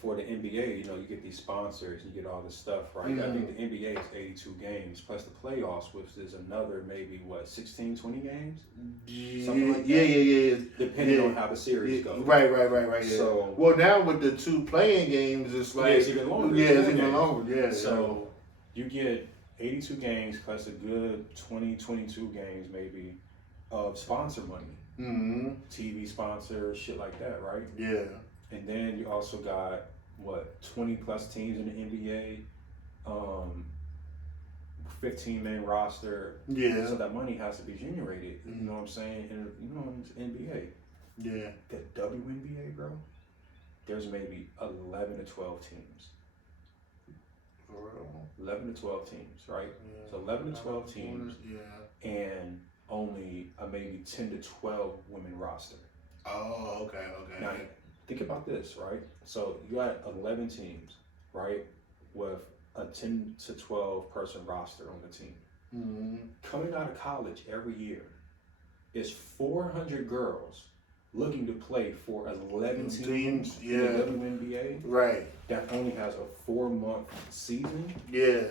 for the NBA, you know, you get these sponsors, you get all this stuff, right? I think the NBA is 82 games plus the playoffs, which is another maybe 16, 20 games, something like that. Yeah. Depending on how the series goes. Right. Yeah. So well, now with the 2 playing games, it's like it's even longer. Yeah, it's even longer. Yeah. So you get 82 games plus a good 20, 22 games maybe of sponsor money, TV sponsors, shit like that, right? Yeah. And then you also got 20 plus teams in the NBA, 15-man roster. Yeah. So that money has to be generated. You know what I'm saying? And you know, it's NBA. Yeah. The WNBA, bro. There's maybe 11 to 12 teams. For real? 11 to 12 teams, right? Yeah. So 11 to 12 teams. Yeah. And only a maybe 10 to 12 women roster. Oh, okay. Now, think about this, right? So you got 11 teams, right, with a 10 to 12 person roster on the team. Coming out of college every year is 400 girls looking to play for 11 teams in the WNBA. Right. That only has a 4-month season. Yeah.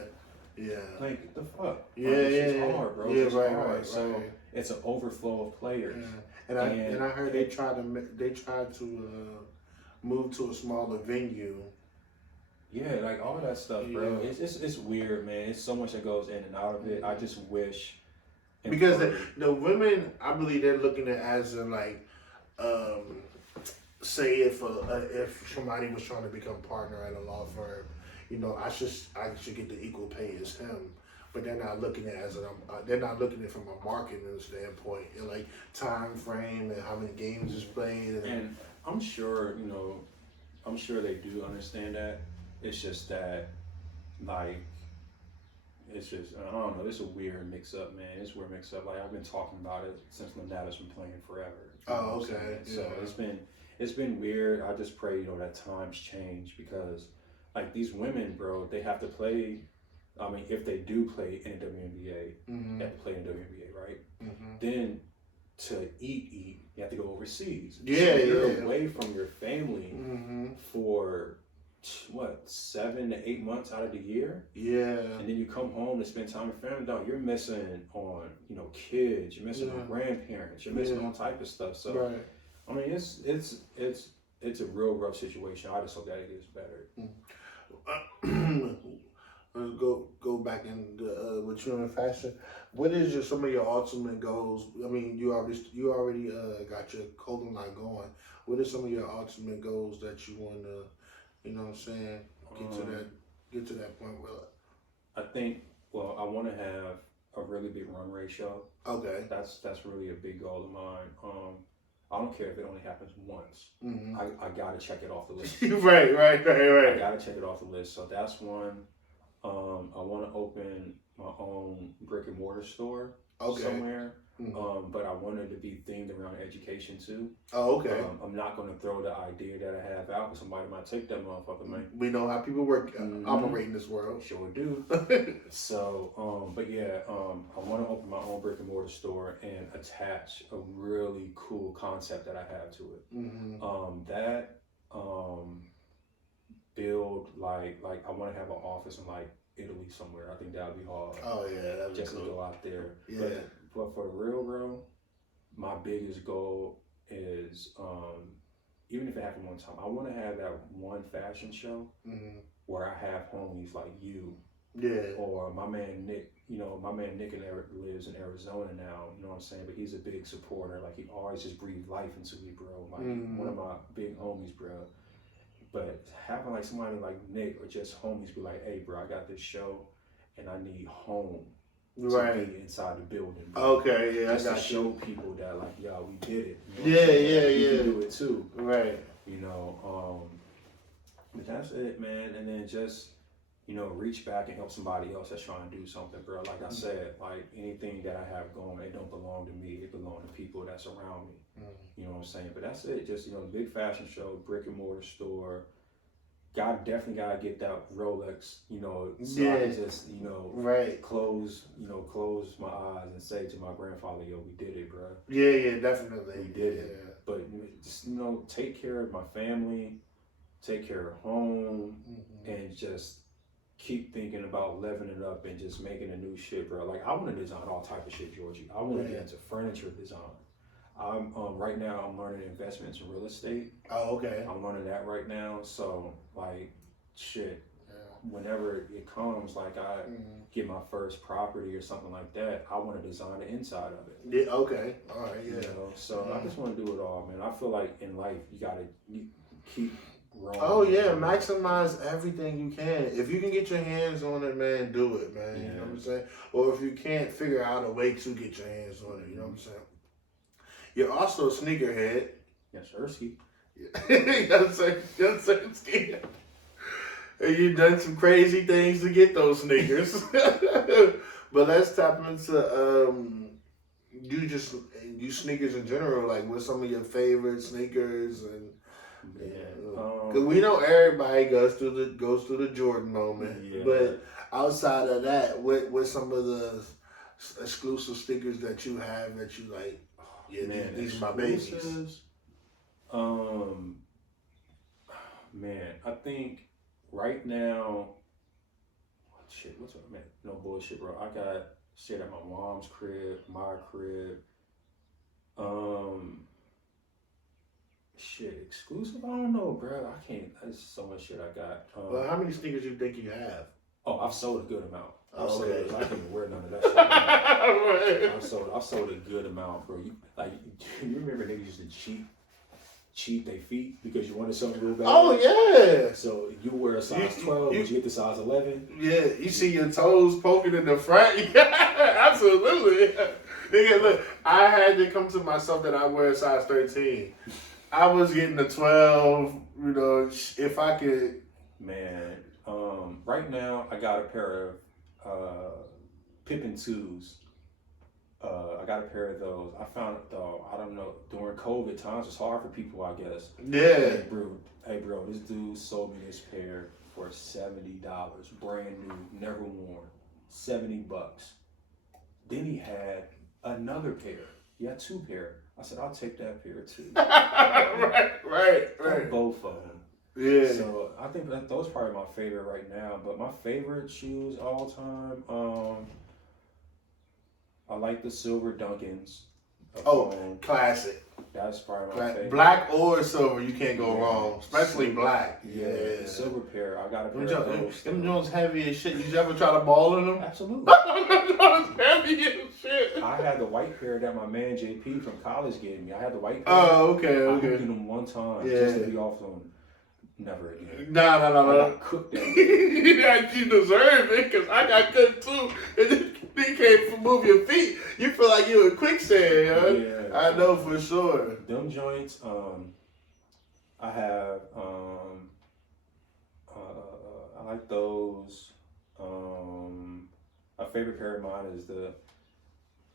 Like, the fuck? Yeah, it's hard, bro. It's hard. Right. So it's an overflow of players. Yeah. And I heard they tried to move to a smaller venue. Yeah, like all that stuff, bro. It's weird, man. It's so much that goes in and out of it. I just wish because the women, I believe they're looking at it as in like, say if somebody was trying to become partner at a law firm, you know, I should get the equal pay as him. But they're not looking at it as they're not looking at it from a marketing standpoint, and like time frame and how many games is played. And I'm sure, you know, they do understand that. It's just that, like, it's just, I don't know, it's a weird mix-up, man. It's a weird mix-up. Like, I've been talking about it since Lynada's been playing forever. Oh, okay. So it's been weird. I just pray, you know, that times change because, like, these women, bro, they have to play. I mean, if they do play in the WNBA, they have to play in the WNBA, right? Then to eat, you have to go overseas. Yeah, so you're away from your family for 7 to 8 months out of the year. Yeah. And then you come home to spend time with family. Dog, you're missing on, you know, kids. You're missing on grandparents. You're missing on type of stuff. So, I mean, it's a real rough situation. I just hope that it gets better. Let's go back into with you in fashion. What is some of your ultimate goals? I mean, you already got your clothing line going. What are some of your ultimate goals that you want to, you know what I'm saying, get to that point where? I think, well, I want to have a really big run ratio. Okay. That's really a big goal of mine. I don't care if it only happens once. I gotta check it off the list. Right. I gotta check it off the list. So that's one. I want to open my own brick and mortar store somewhere. But I wanted to be themed around education too. Oh, okay. I'm not going to throw the idea that I have out because somebody might take that motherfucker, man. We know how people work, operate in this world. Sure do. So, but yeah, I want to open my own brick and mortar store and attach a really cool concept that I have to it. Build like I want to have an office in like Italy somewhere. I think that would be hard. Oh yeah, that'd be just cool. To go out there. Yeah. But for real, bro, my biggest goal is even if it happened one time, I want to have that one fashion show where I have homies like you. Yeah. Or my man Nick. You know, my man Nick lives in Arizona now. You know what I'm saying? But he's a big supporter. Like he always just breathed life into me, bro. Like one of my big homies, bro. But having like somebody like Nick or just homies be like, hey bro, I got this show and I need home to be inside the building. Bro. Okay, yeah. Just to show people that like, yo, we did it. You know you can do it too. Right. You know, but that's it, man. And then just, you know, reach back and help somebody else that's trying to do something, bro. Like I said, like anything that I have going, it don't belong to me. It belong to people that's around me. You know what I'm saying? But that's it. Just, you know, big fashion show, brick and mortar store. Definitely gotta get that Rolex, you know, so I can just, you know, close my eyes and say to my grandfather, yo, we did it, bro. Yeah, definitely. We did it. But just, you know, take care of my family, take care of home, and just keep thinking about leveling it up and just making a new shit, bro. Like, I want to design all type of shit, Georgie. I want to get into furniture design. I'm right now I'm learning investments in real estate. Oh, okay. I'm learning that right now. So like, shit. Whenever it comes, like I get my first property or something like that, I want to design the inside of it. Yeah. Okay. All right. Yeah. You know? So I just want to do it all, man. I feel like in life you keep growing. Oh yeah, maximize everything you can. If you can get your hands on it, man, do it, man. You know what I'm saying? Or if you can't, figure out a way to get your hands on it. You know what I'm saying? You're also a sneakerhead. Yes, sir. Yeah. You know what I'm saying? You know what I'm saying? And you've done some crazy things to get those sneakers. But let's tap into you sneakers in general. Like, what's some of your favorite sneakers? And because we know everybody goes through the Jordan moment. Yeah. But outside of that, what some of the exclusive sneakers that you have that you like? Yeah, man, these are my babies. Man, I think right now, what's up, man? No bullshit, bro. I got shit at my mom's crib, my crib. Shit, exclusive? I don't know, bro. I can't. There's so much shit I got. Well, how many sneakers do you think you have? Oh, I've sold a good amount. I can't even wear none of that shit. I've sold a good amount, bro. You remember niggas used to cheat their feet because you wanted something real bad? Oh, yeah. So you wear a size 12, but you get the size 11? Yeah, you see your toes poking in the front? Yeah, absolutely. Nigga, look, I had to come to myself that I wear a size 13. I was getting the 12, you know, if I could. Man, right now I got a pair of Pippin 2s. I got a pair of those. I found it though, I don't know, during COVID times, it's hard for people, I guess. Yeah. Hey bro, this dude sold me this pair for $70, brand new, never worn, $70. Then he had another pair. He had two pair. I said, I'll take that pair too. right. Both of them. Yeah. So I think that those are probably my favorite right now. But my favorite shoes all time, I like the silver Dunkins. Classic. That's probably my favorite. Black or silver, you can't go wrong. Especially black. Yeah. The silver pair. I got a pair of those. Them Jones heavy as shit. You ever try to ball in them? Absolutely. Them Jones heavy as shit. I had the white pair that my man JP from college gave me. I had the white pair. Oh, okay. I hooked in them one time just to be off them. Never again. No. I got cooked that day. You deserve it, because I got cooked too. And then you can't move your feet. You feel like you in quicksand, huh? Yeah. I know for sure. Them joints, I have, I like those. My favorite pair of mine is the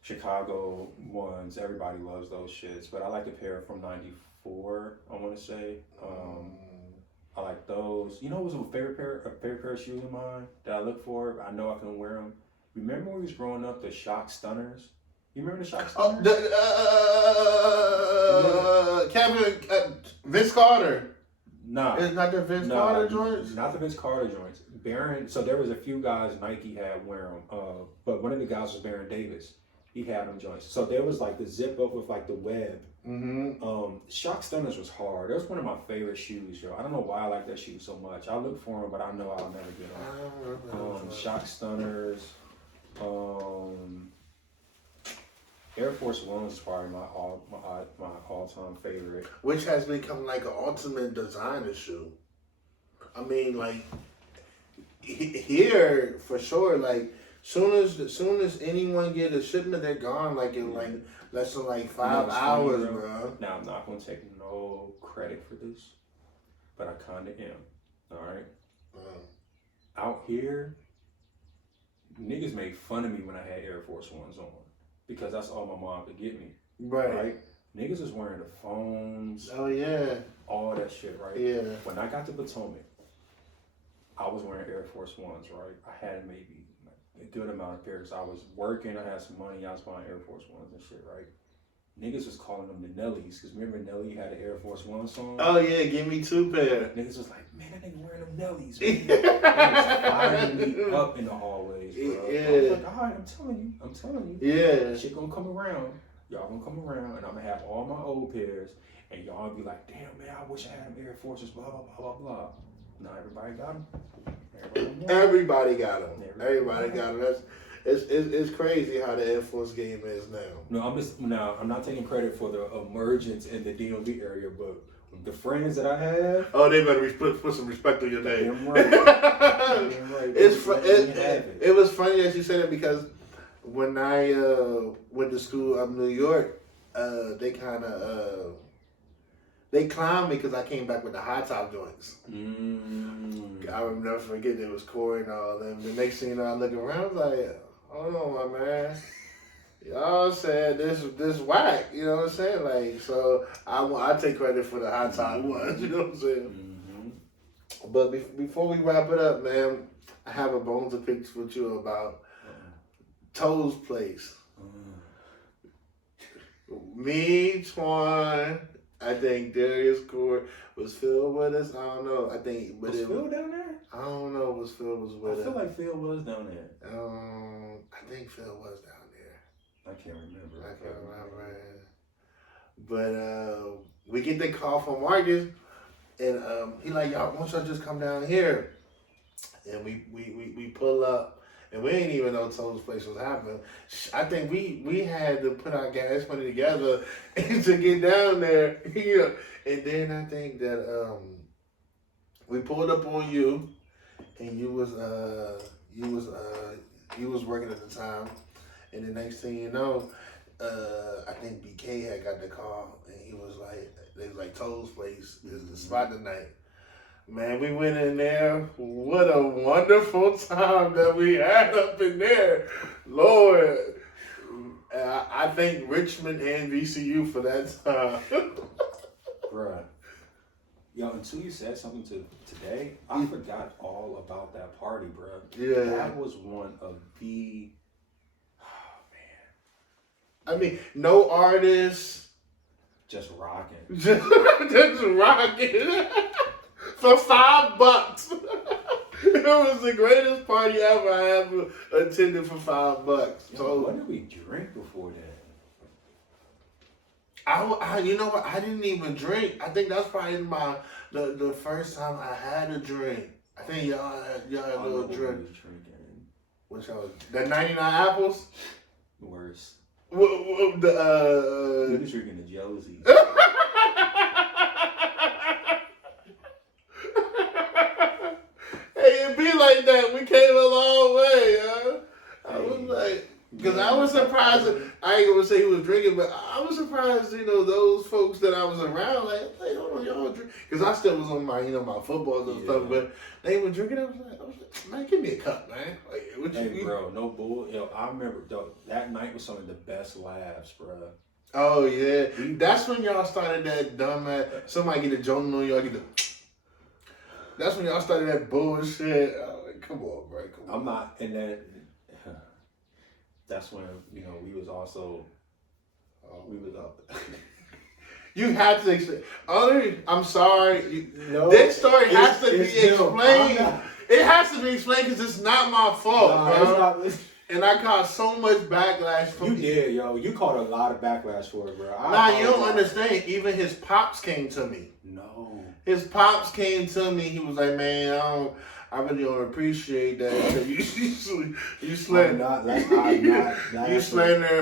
Chicago ones. Everybody loves those shits, but I like the pair from '94, I want to say. I like those. You know what was a favorite pair of shoes of mine that I look for? I know I can wear them. Remember when we was growing up, the Shock Stunners? You remember the Shock Stunners? Kevin, Vince Carter. Nah. It's not the Vince Carter joints? Not the Vince Carter joints. Baron, so there was a few guys Nike had wear them, but one of the guys was Baron Davis. He had them joints. So there was like the zip up with like the web. Shock Stunners was hard. That was one of my favorite shoes, yo. I don't know why I like that shoe so much. I look for them, but I know I'll never get them. Shock Stunners. Air Force Ones is probably my all-time favorite. Which has become like an ultimate designer shoe. I mean, like here for sure. Like soon as anyone get a shipment, they're gone. Like in like less than like 5 hours, bro. Now I'm not gonna take no credit for this, but I kinda am. All right. Out here, niggas made fun of me when I had Air Force Ones on because that's all my mom could get me. Right. Niggas was wearing the phones. Oh yeah. All that shit, right? Yeah. When I got to Potomac, I was wearing Air Force Ones, right? I had maybe a good amount of pairs. I was working, I had some money, I was buying Air Force Ones and shit, right? niggas was calling them the Nellies. Because remember Nelly had an Air Force One song? Oh, yeah, give me 2 pair. Niggas was like, man, that nigga wearing them Nellies, man. They was firing me up in the hallways, bro. Yeah. I was like, all right, I'm telling you. Yeah. Shit gonna come around. Y'all gonna come around, and I'm gonna have all my old pairs, and y'all be like, damn, man, I wish I had them Air Forces, blah, blah, blah, blah, blah. Now everybody got them. Everybody got them. Everybody got them. It's crazy how the Air Force game is now. No, I'm not taking credit for the emergence in the DMV area, but the friends that I have. Oh, they better put some respect on your name. Damn right. Damn right. It was funny that you said it because when I went to school up in New York, they kind of they clowned me because I came back with the high top joints. I will never forget it was Corey and all them. The next thing you know, I look around, I was like, hold on, my man. Y'all said this whack, you know what I'm saying? Like, so I take credit for the high top ones, you know what I'm saying? Mm-hmm. But before we wrap it up, man, I have a bone to pick with you about Toe's Place. Me, Twan, I think Darius Core, was Phil with us? I don't know. Was Phil down there? I don't know. Was Phil was with us? I feel like Phil was down there. I think Phil was down there. I can't remember. But we get the call from Marcus, and he like, y'all, why don't y'all just come down here? And we pull up. And we ain't even know Toe's Place was happening. I think we had to put our gas money together to get down there. Yeah. And then I think that we pulled up on you, and you was working at the time. And the next thing you know, I think BK had got the call, and he was like, Toe's Place is the spot tonight. Man, we went in there. What a wonderful time that we had up in there. Lord, I thank Richmond and VCU for that time. Bruh. Yo, until you said something today, I forgot all about that party, bruh. Yeah. That was one of the... I mean, no artists. Just rocking. Just rocking. For $5. It was the greatest party ever I ever attended for $5. So what did we drink before that? I you know what? I didn't even drink. I think that's probably the first time I had a drink. I think y'all had a little drink. Which was the 99 apples. Worse. We was drinking the Josie. Hey, it be like that. We came a long way, huh? I was like, because I was surprised. I ain't gonna say he was drinking, but I was surprised. You know, those folks that I was around, like, hold on, y'all drink. Because I still was on my, my footballs and stuff, but they were drinking. I was like, man, give me a cup, man. Like, what you bro, no bull. Yo, I remember that night was some of the best laughs, bro. Oh yeah, that's when y'all started that dumb. Somebody get a joint on y'all get the. That's when y'all started that bullshit. Like, come on, bro. Come on. I'm not, and then that's when we was also we was up. You had to explain. I'm sorry. This story has to be explained. It has to be explained because it's not my fault, bro. And I caught so much backlash from you. Did, yo. You caught a lot of backlash for it, bro. You don't understand. Even his pops came to me. No. His pops came to me. He was like, man, I really don't appreciate that. You slandering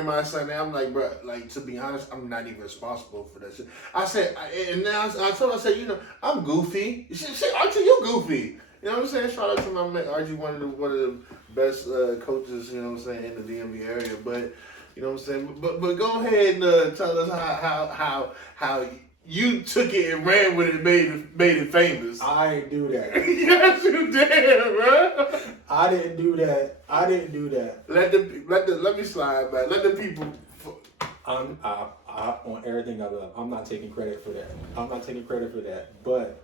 my son. And I'm like, bro, like, to be honest, I'm not even responsible for that shit. I said, and now I told him, I said, I'm goofy. She said, Archie, you goofy. You know what I'm saying? Shout out to my man, Archie, one of the best coaches, you know what I'm saying, in the DMV area. But, you know what I'm saying? But go ahead and tell us how you took it and ran with it and made it famous. I didn't do that. Yes, you did, bro. I didn't do that. Let me slide back. Let the people. On everything I love. I'm not taking credit for that. But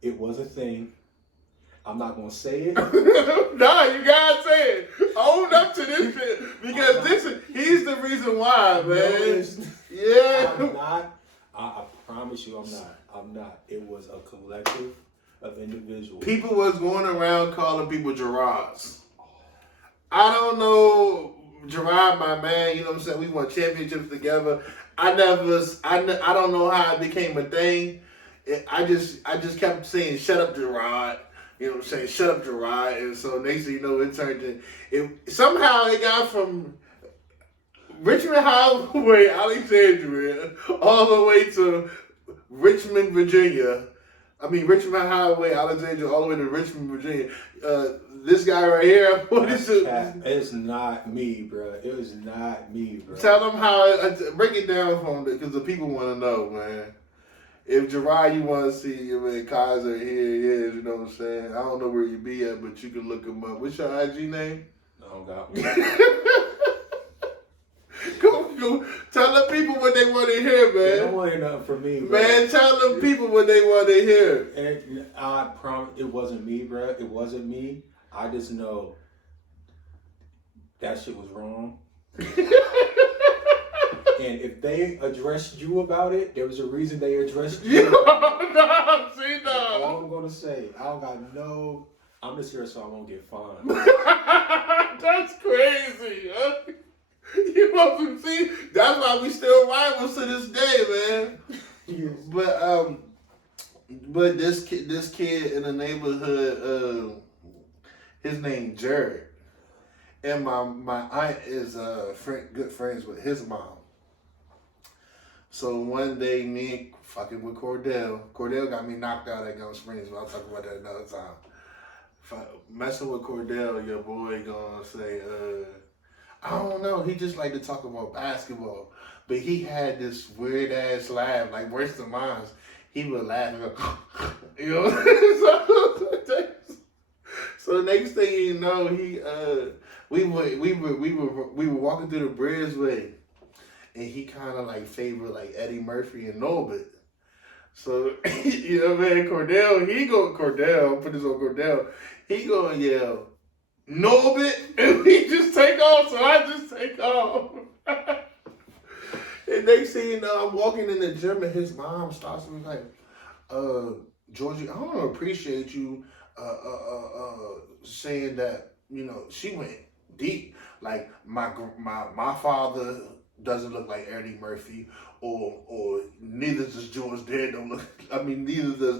it was a thing. I'm not gonna say it. Nah, you gotta say it. Own up to this shit because he's the reason why, man. promise you, I'm not. It was a collective of individuals. People was going around calling people Gerards. I don't know, Gerard, my man. You know what I'm saying? We won championships together. I don't know how it became a thing. I just kept saying, "Shut up, Gerard." You know what I'm saying? "Shut up, Gerard." And so next thing you know, it turned to somehow it got from Richmond Highway, Alexandria, all the way to Richmond, Virginia. Richmond Highway, Alexandria, all the way to Richmond, Virginia. This guy right here, what is it? It's not me, bro. It was not me, bro. Tell them how, break it down for them, because the people want to know, man. If Gerard, you want to see, Kizer, here he is, you know what I'm saying? I don't know where you be at, but you can look him up. What's your IG name? I don't got me. Go. Tell the people what they want to hear, man. They don't want to hear nothing from me, bro. Man, tell them people what they want to hear. And I promise, it wasn't me, bro. It wasn't me. I just know that shit was wrong. And if they addressed you about it, there was a reason they addressed you. No. All I'm gonna say, I don't got no. I'm just here so I won't get fined. That's crazy, huh? You know what see? That's why we still rivals to this day, man. Yes. But this kid in the neighborhood, his name Jared, and my aunt is good friends with his mom. So one day, me fucking with Cordell got me knocked out at Gum Springs, but I'll talk about that another time. Messing with Cordell, your boy gonna say, I don't know, he just like to talk about basketball. But he had this weird ass laugh, like worse than mine. He would laugh and go, you know. So next thing you know, we were walking through the Bridgeway, and he kind of like favored like Eddie Murphy and Norbit. So you know, man, Cordell, put this on Cordell. He gonna yell, Norbit, and we just take off. So I just take off. And next thing you know, I'm walking in the gym, and his mom stops me like, Georgie, I don't appreciate you saying that, you know, she went deep. Like my father doesn't look like Eddie Murphy, or neither does George Dad don't look. I mean, neither does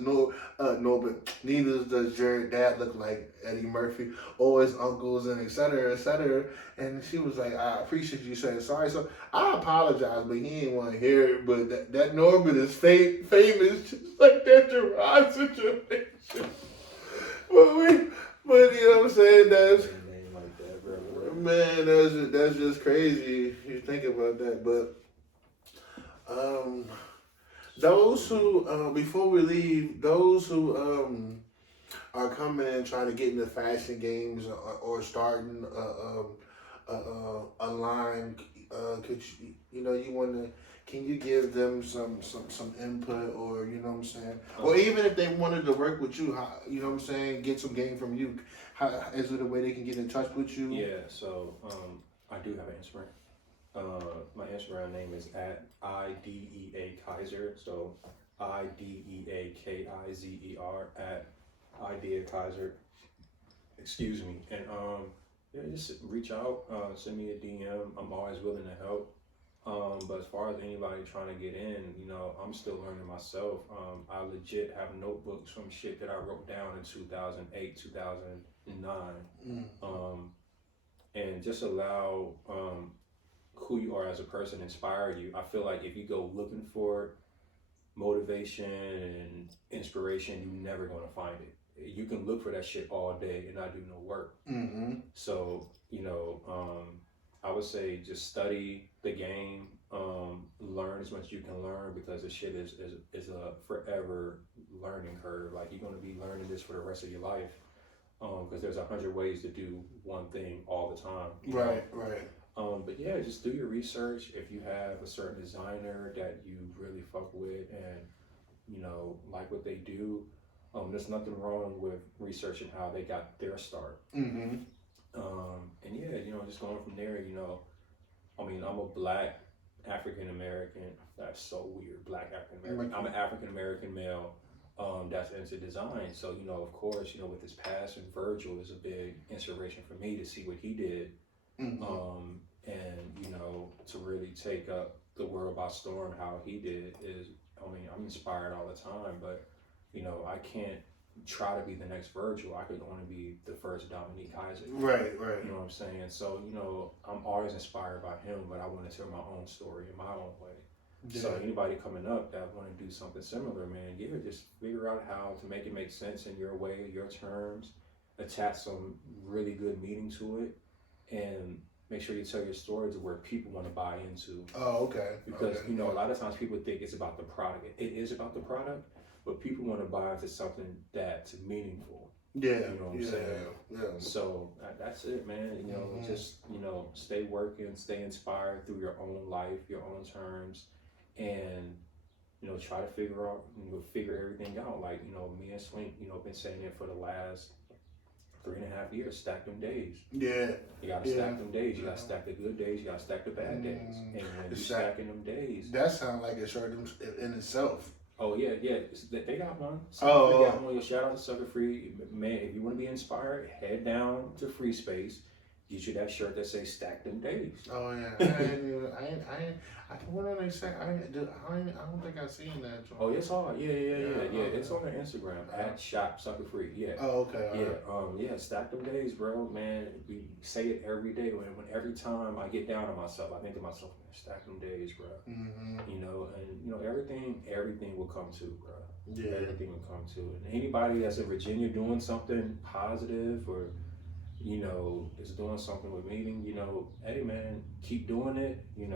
but neither does Jared Dad look like Eddie Murphy, or his uncles, and et cetera, et cetera. And she was like, I appreciate you saying sorry. So I apologize, but he didn't want to hear it. But that Norbit is famous, just like that Gerard situation. But you know what I'm saying? That's just crazy. You think about that, but those who before we leave, those who are coming and trying to get into fashion games or starting a line, could can you give them some input, or you know what I'm saying, or even if they wanted to work with you, how, you know what I'm saying, get some game from you, how is it a way they can get in touch with you? Yeah, so I do have an Instagram. My Instagram name is @IDEA Kizer, so IDEAKIZER @IDEA Kizer. Excuse me, and yeah, just reach out, send me a DM. I'm always willing to help. But as far as anybody trying to get in, you know, I'm still learning myself. I legit have notebooks from shit that I wrote down in 2008, 2009. And just allow who you are as a person inspire you. I feel like if you go looking for motivation and inspiration, you're never going to find it. You can look for that shit all day and not do no work. Mm-hmm. So, you know, I would say just study the game, learn as much as you can learn, because this shit is a forever learning curve. Like, you're going to be learning this for the rest of your life, because there's 100 ways to do one thing all the time. Right. But yeah, just do your research. If you have a certain designer that you really fuck with and, you know, like what they do, there's nothing wrong with researching how they got their start. Mm-hmm. And yeah, you know, just going from there, you know, I mean, I'm a Black African American. That's so weird. Black African American. I'm an African American male. That's into design. So of course, with his passion, Virgil is a big inspiration for me to see what he did, and to really take up the world by storm. How he did is, I'm inspired all the time, but I can't try to be the next Virgil. I could only be the first Dominique Kizer. Right. You know what I'm saying? So I'm always inspired by him, but I want to tell my own story in my own way. Yeah. So anybody coming up that want to do something similar, man, just figure out how to make it make sense in your way, your terms, attach some really good meaning to it, and make sure you tell your story to where people want to buy into. Oh, okay. Because a lot of times people think it's about the product. It is about the product, but people want to buy into something that's meaningful. Yeah. You know what I'm saying? Yeah. So that's it, man. Just stay working, stay inspired through your own life, your own terms. And try to figure everything out. Like me and Swink, been saying it for the last 3.5 years. Stack them days. Yeah. You gotta stack them days. You gotta stack the good days. You gotta stack the bad days. And when you stacking them days, that sounds like a shirt in itself. Oh yeah. They got one. They got one. Shout out to Sucker Free, man. If you want to be inspired, head down to Free Space. Get you that shirt that says "Stack Them Days." Oh yeah, I don't think I've seen that. Oh, it's hard. Yeah. It's on their Instagram at Shop Sucker Free. Yeah. Oh, okay. Yeah. Stack them days, bro. Man, we say it every day. When every time I get down on myself, I think to myself, man, stack them days, bro. Mm-hmm. And everything will come to, bro. Yeah. Everything will come to. And anybody that's in Virginia doing something positive or is doing something with meaning, hey man, keep doing it. You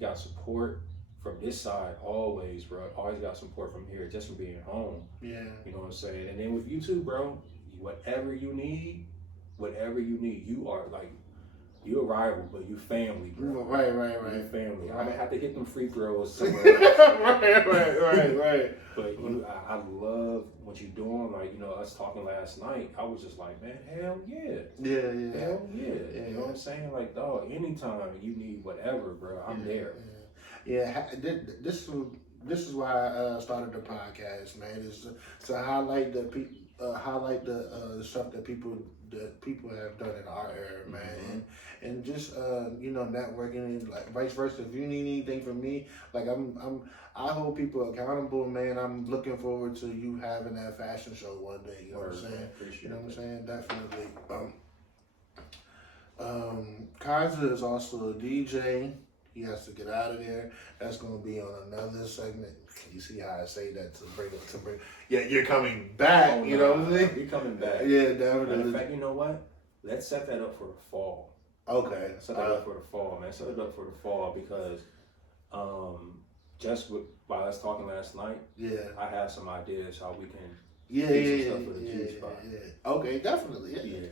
got support from this side always, bro. Always got support from here, just from being home. Yeah. You know what I'm saying? And then with you too, bro, whatever you need, you are like, you a rival, but you family, bro. Right. You family. I might have to hit them free throws somewhere. right. But I love what you're doing. Like, us talking last night, I was just like, man, hell yeah. Yeah. Hell yeah. You know what I'm saying? Like, dog, anytime you need whatever, bro, I'm there. Yeah. This is why I started the podcast, man. Is to highlight the stuff that people have done in our era, man. Mm-hmm. And just networking and like vice versa. If you need anything from me, like I hold people accountable, man. I'm looking forward to you having that fashion show one day. You know what I'm saying? You know what I'm saying? Definitely. Kizer is also a DJ. He has to get out of there. That's going to be on another segment. You see how I say that to bring. Yeah, you're coming back. You know what I'm saying? You're coming back. Yeah, definitely. In fact, you know what? Let's set that up for the fall. Okay. Set that up for the fall, man. Set it up for the fall because, while I was talking last night, I have some ideas how we can do some stuff for the G spot. Yeah. Okay, definitely. Yeah.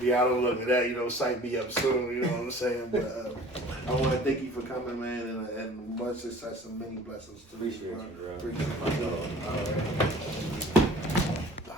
Yeah, I don't look at that, sign me up soon, you know what I'm saying? But I want to thank you for coming, man, and much success and many blessings to Appreciate you, bro. Appreciate you. All right.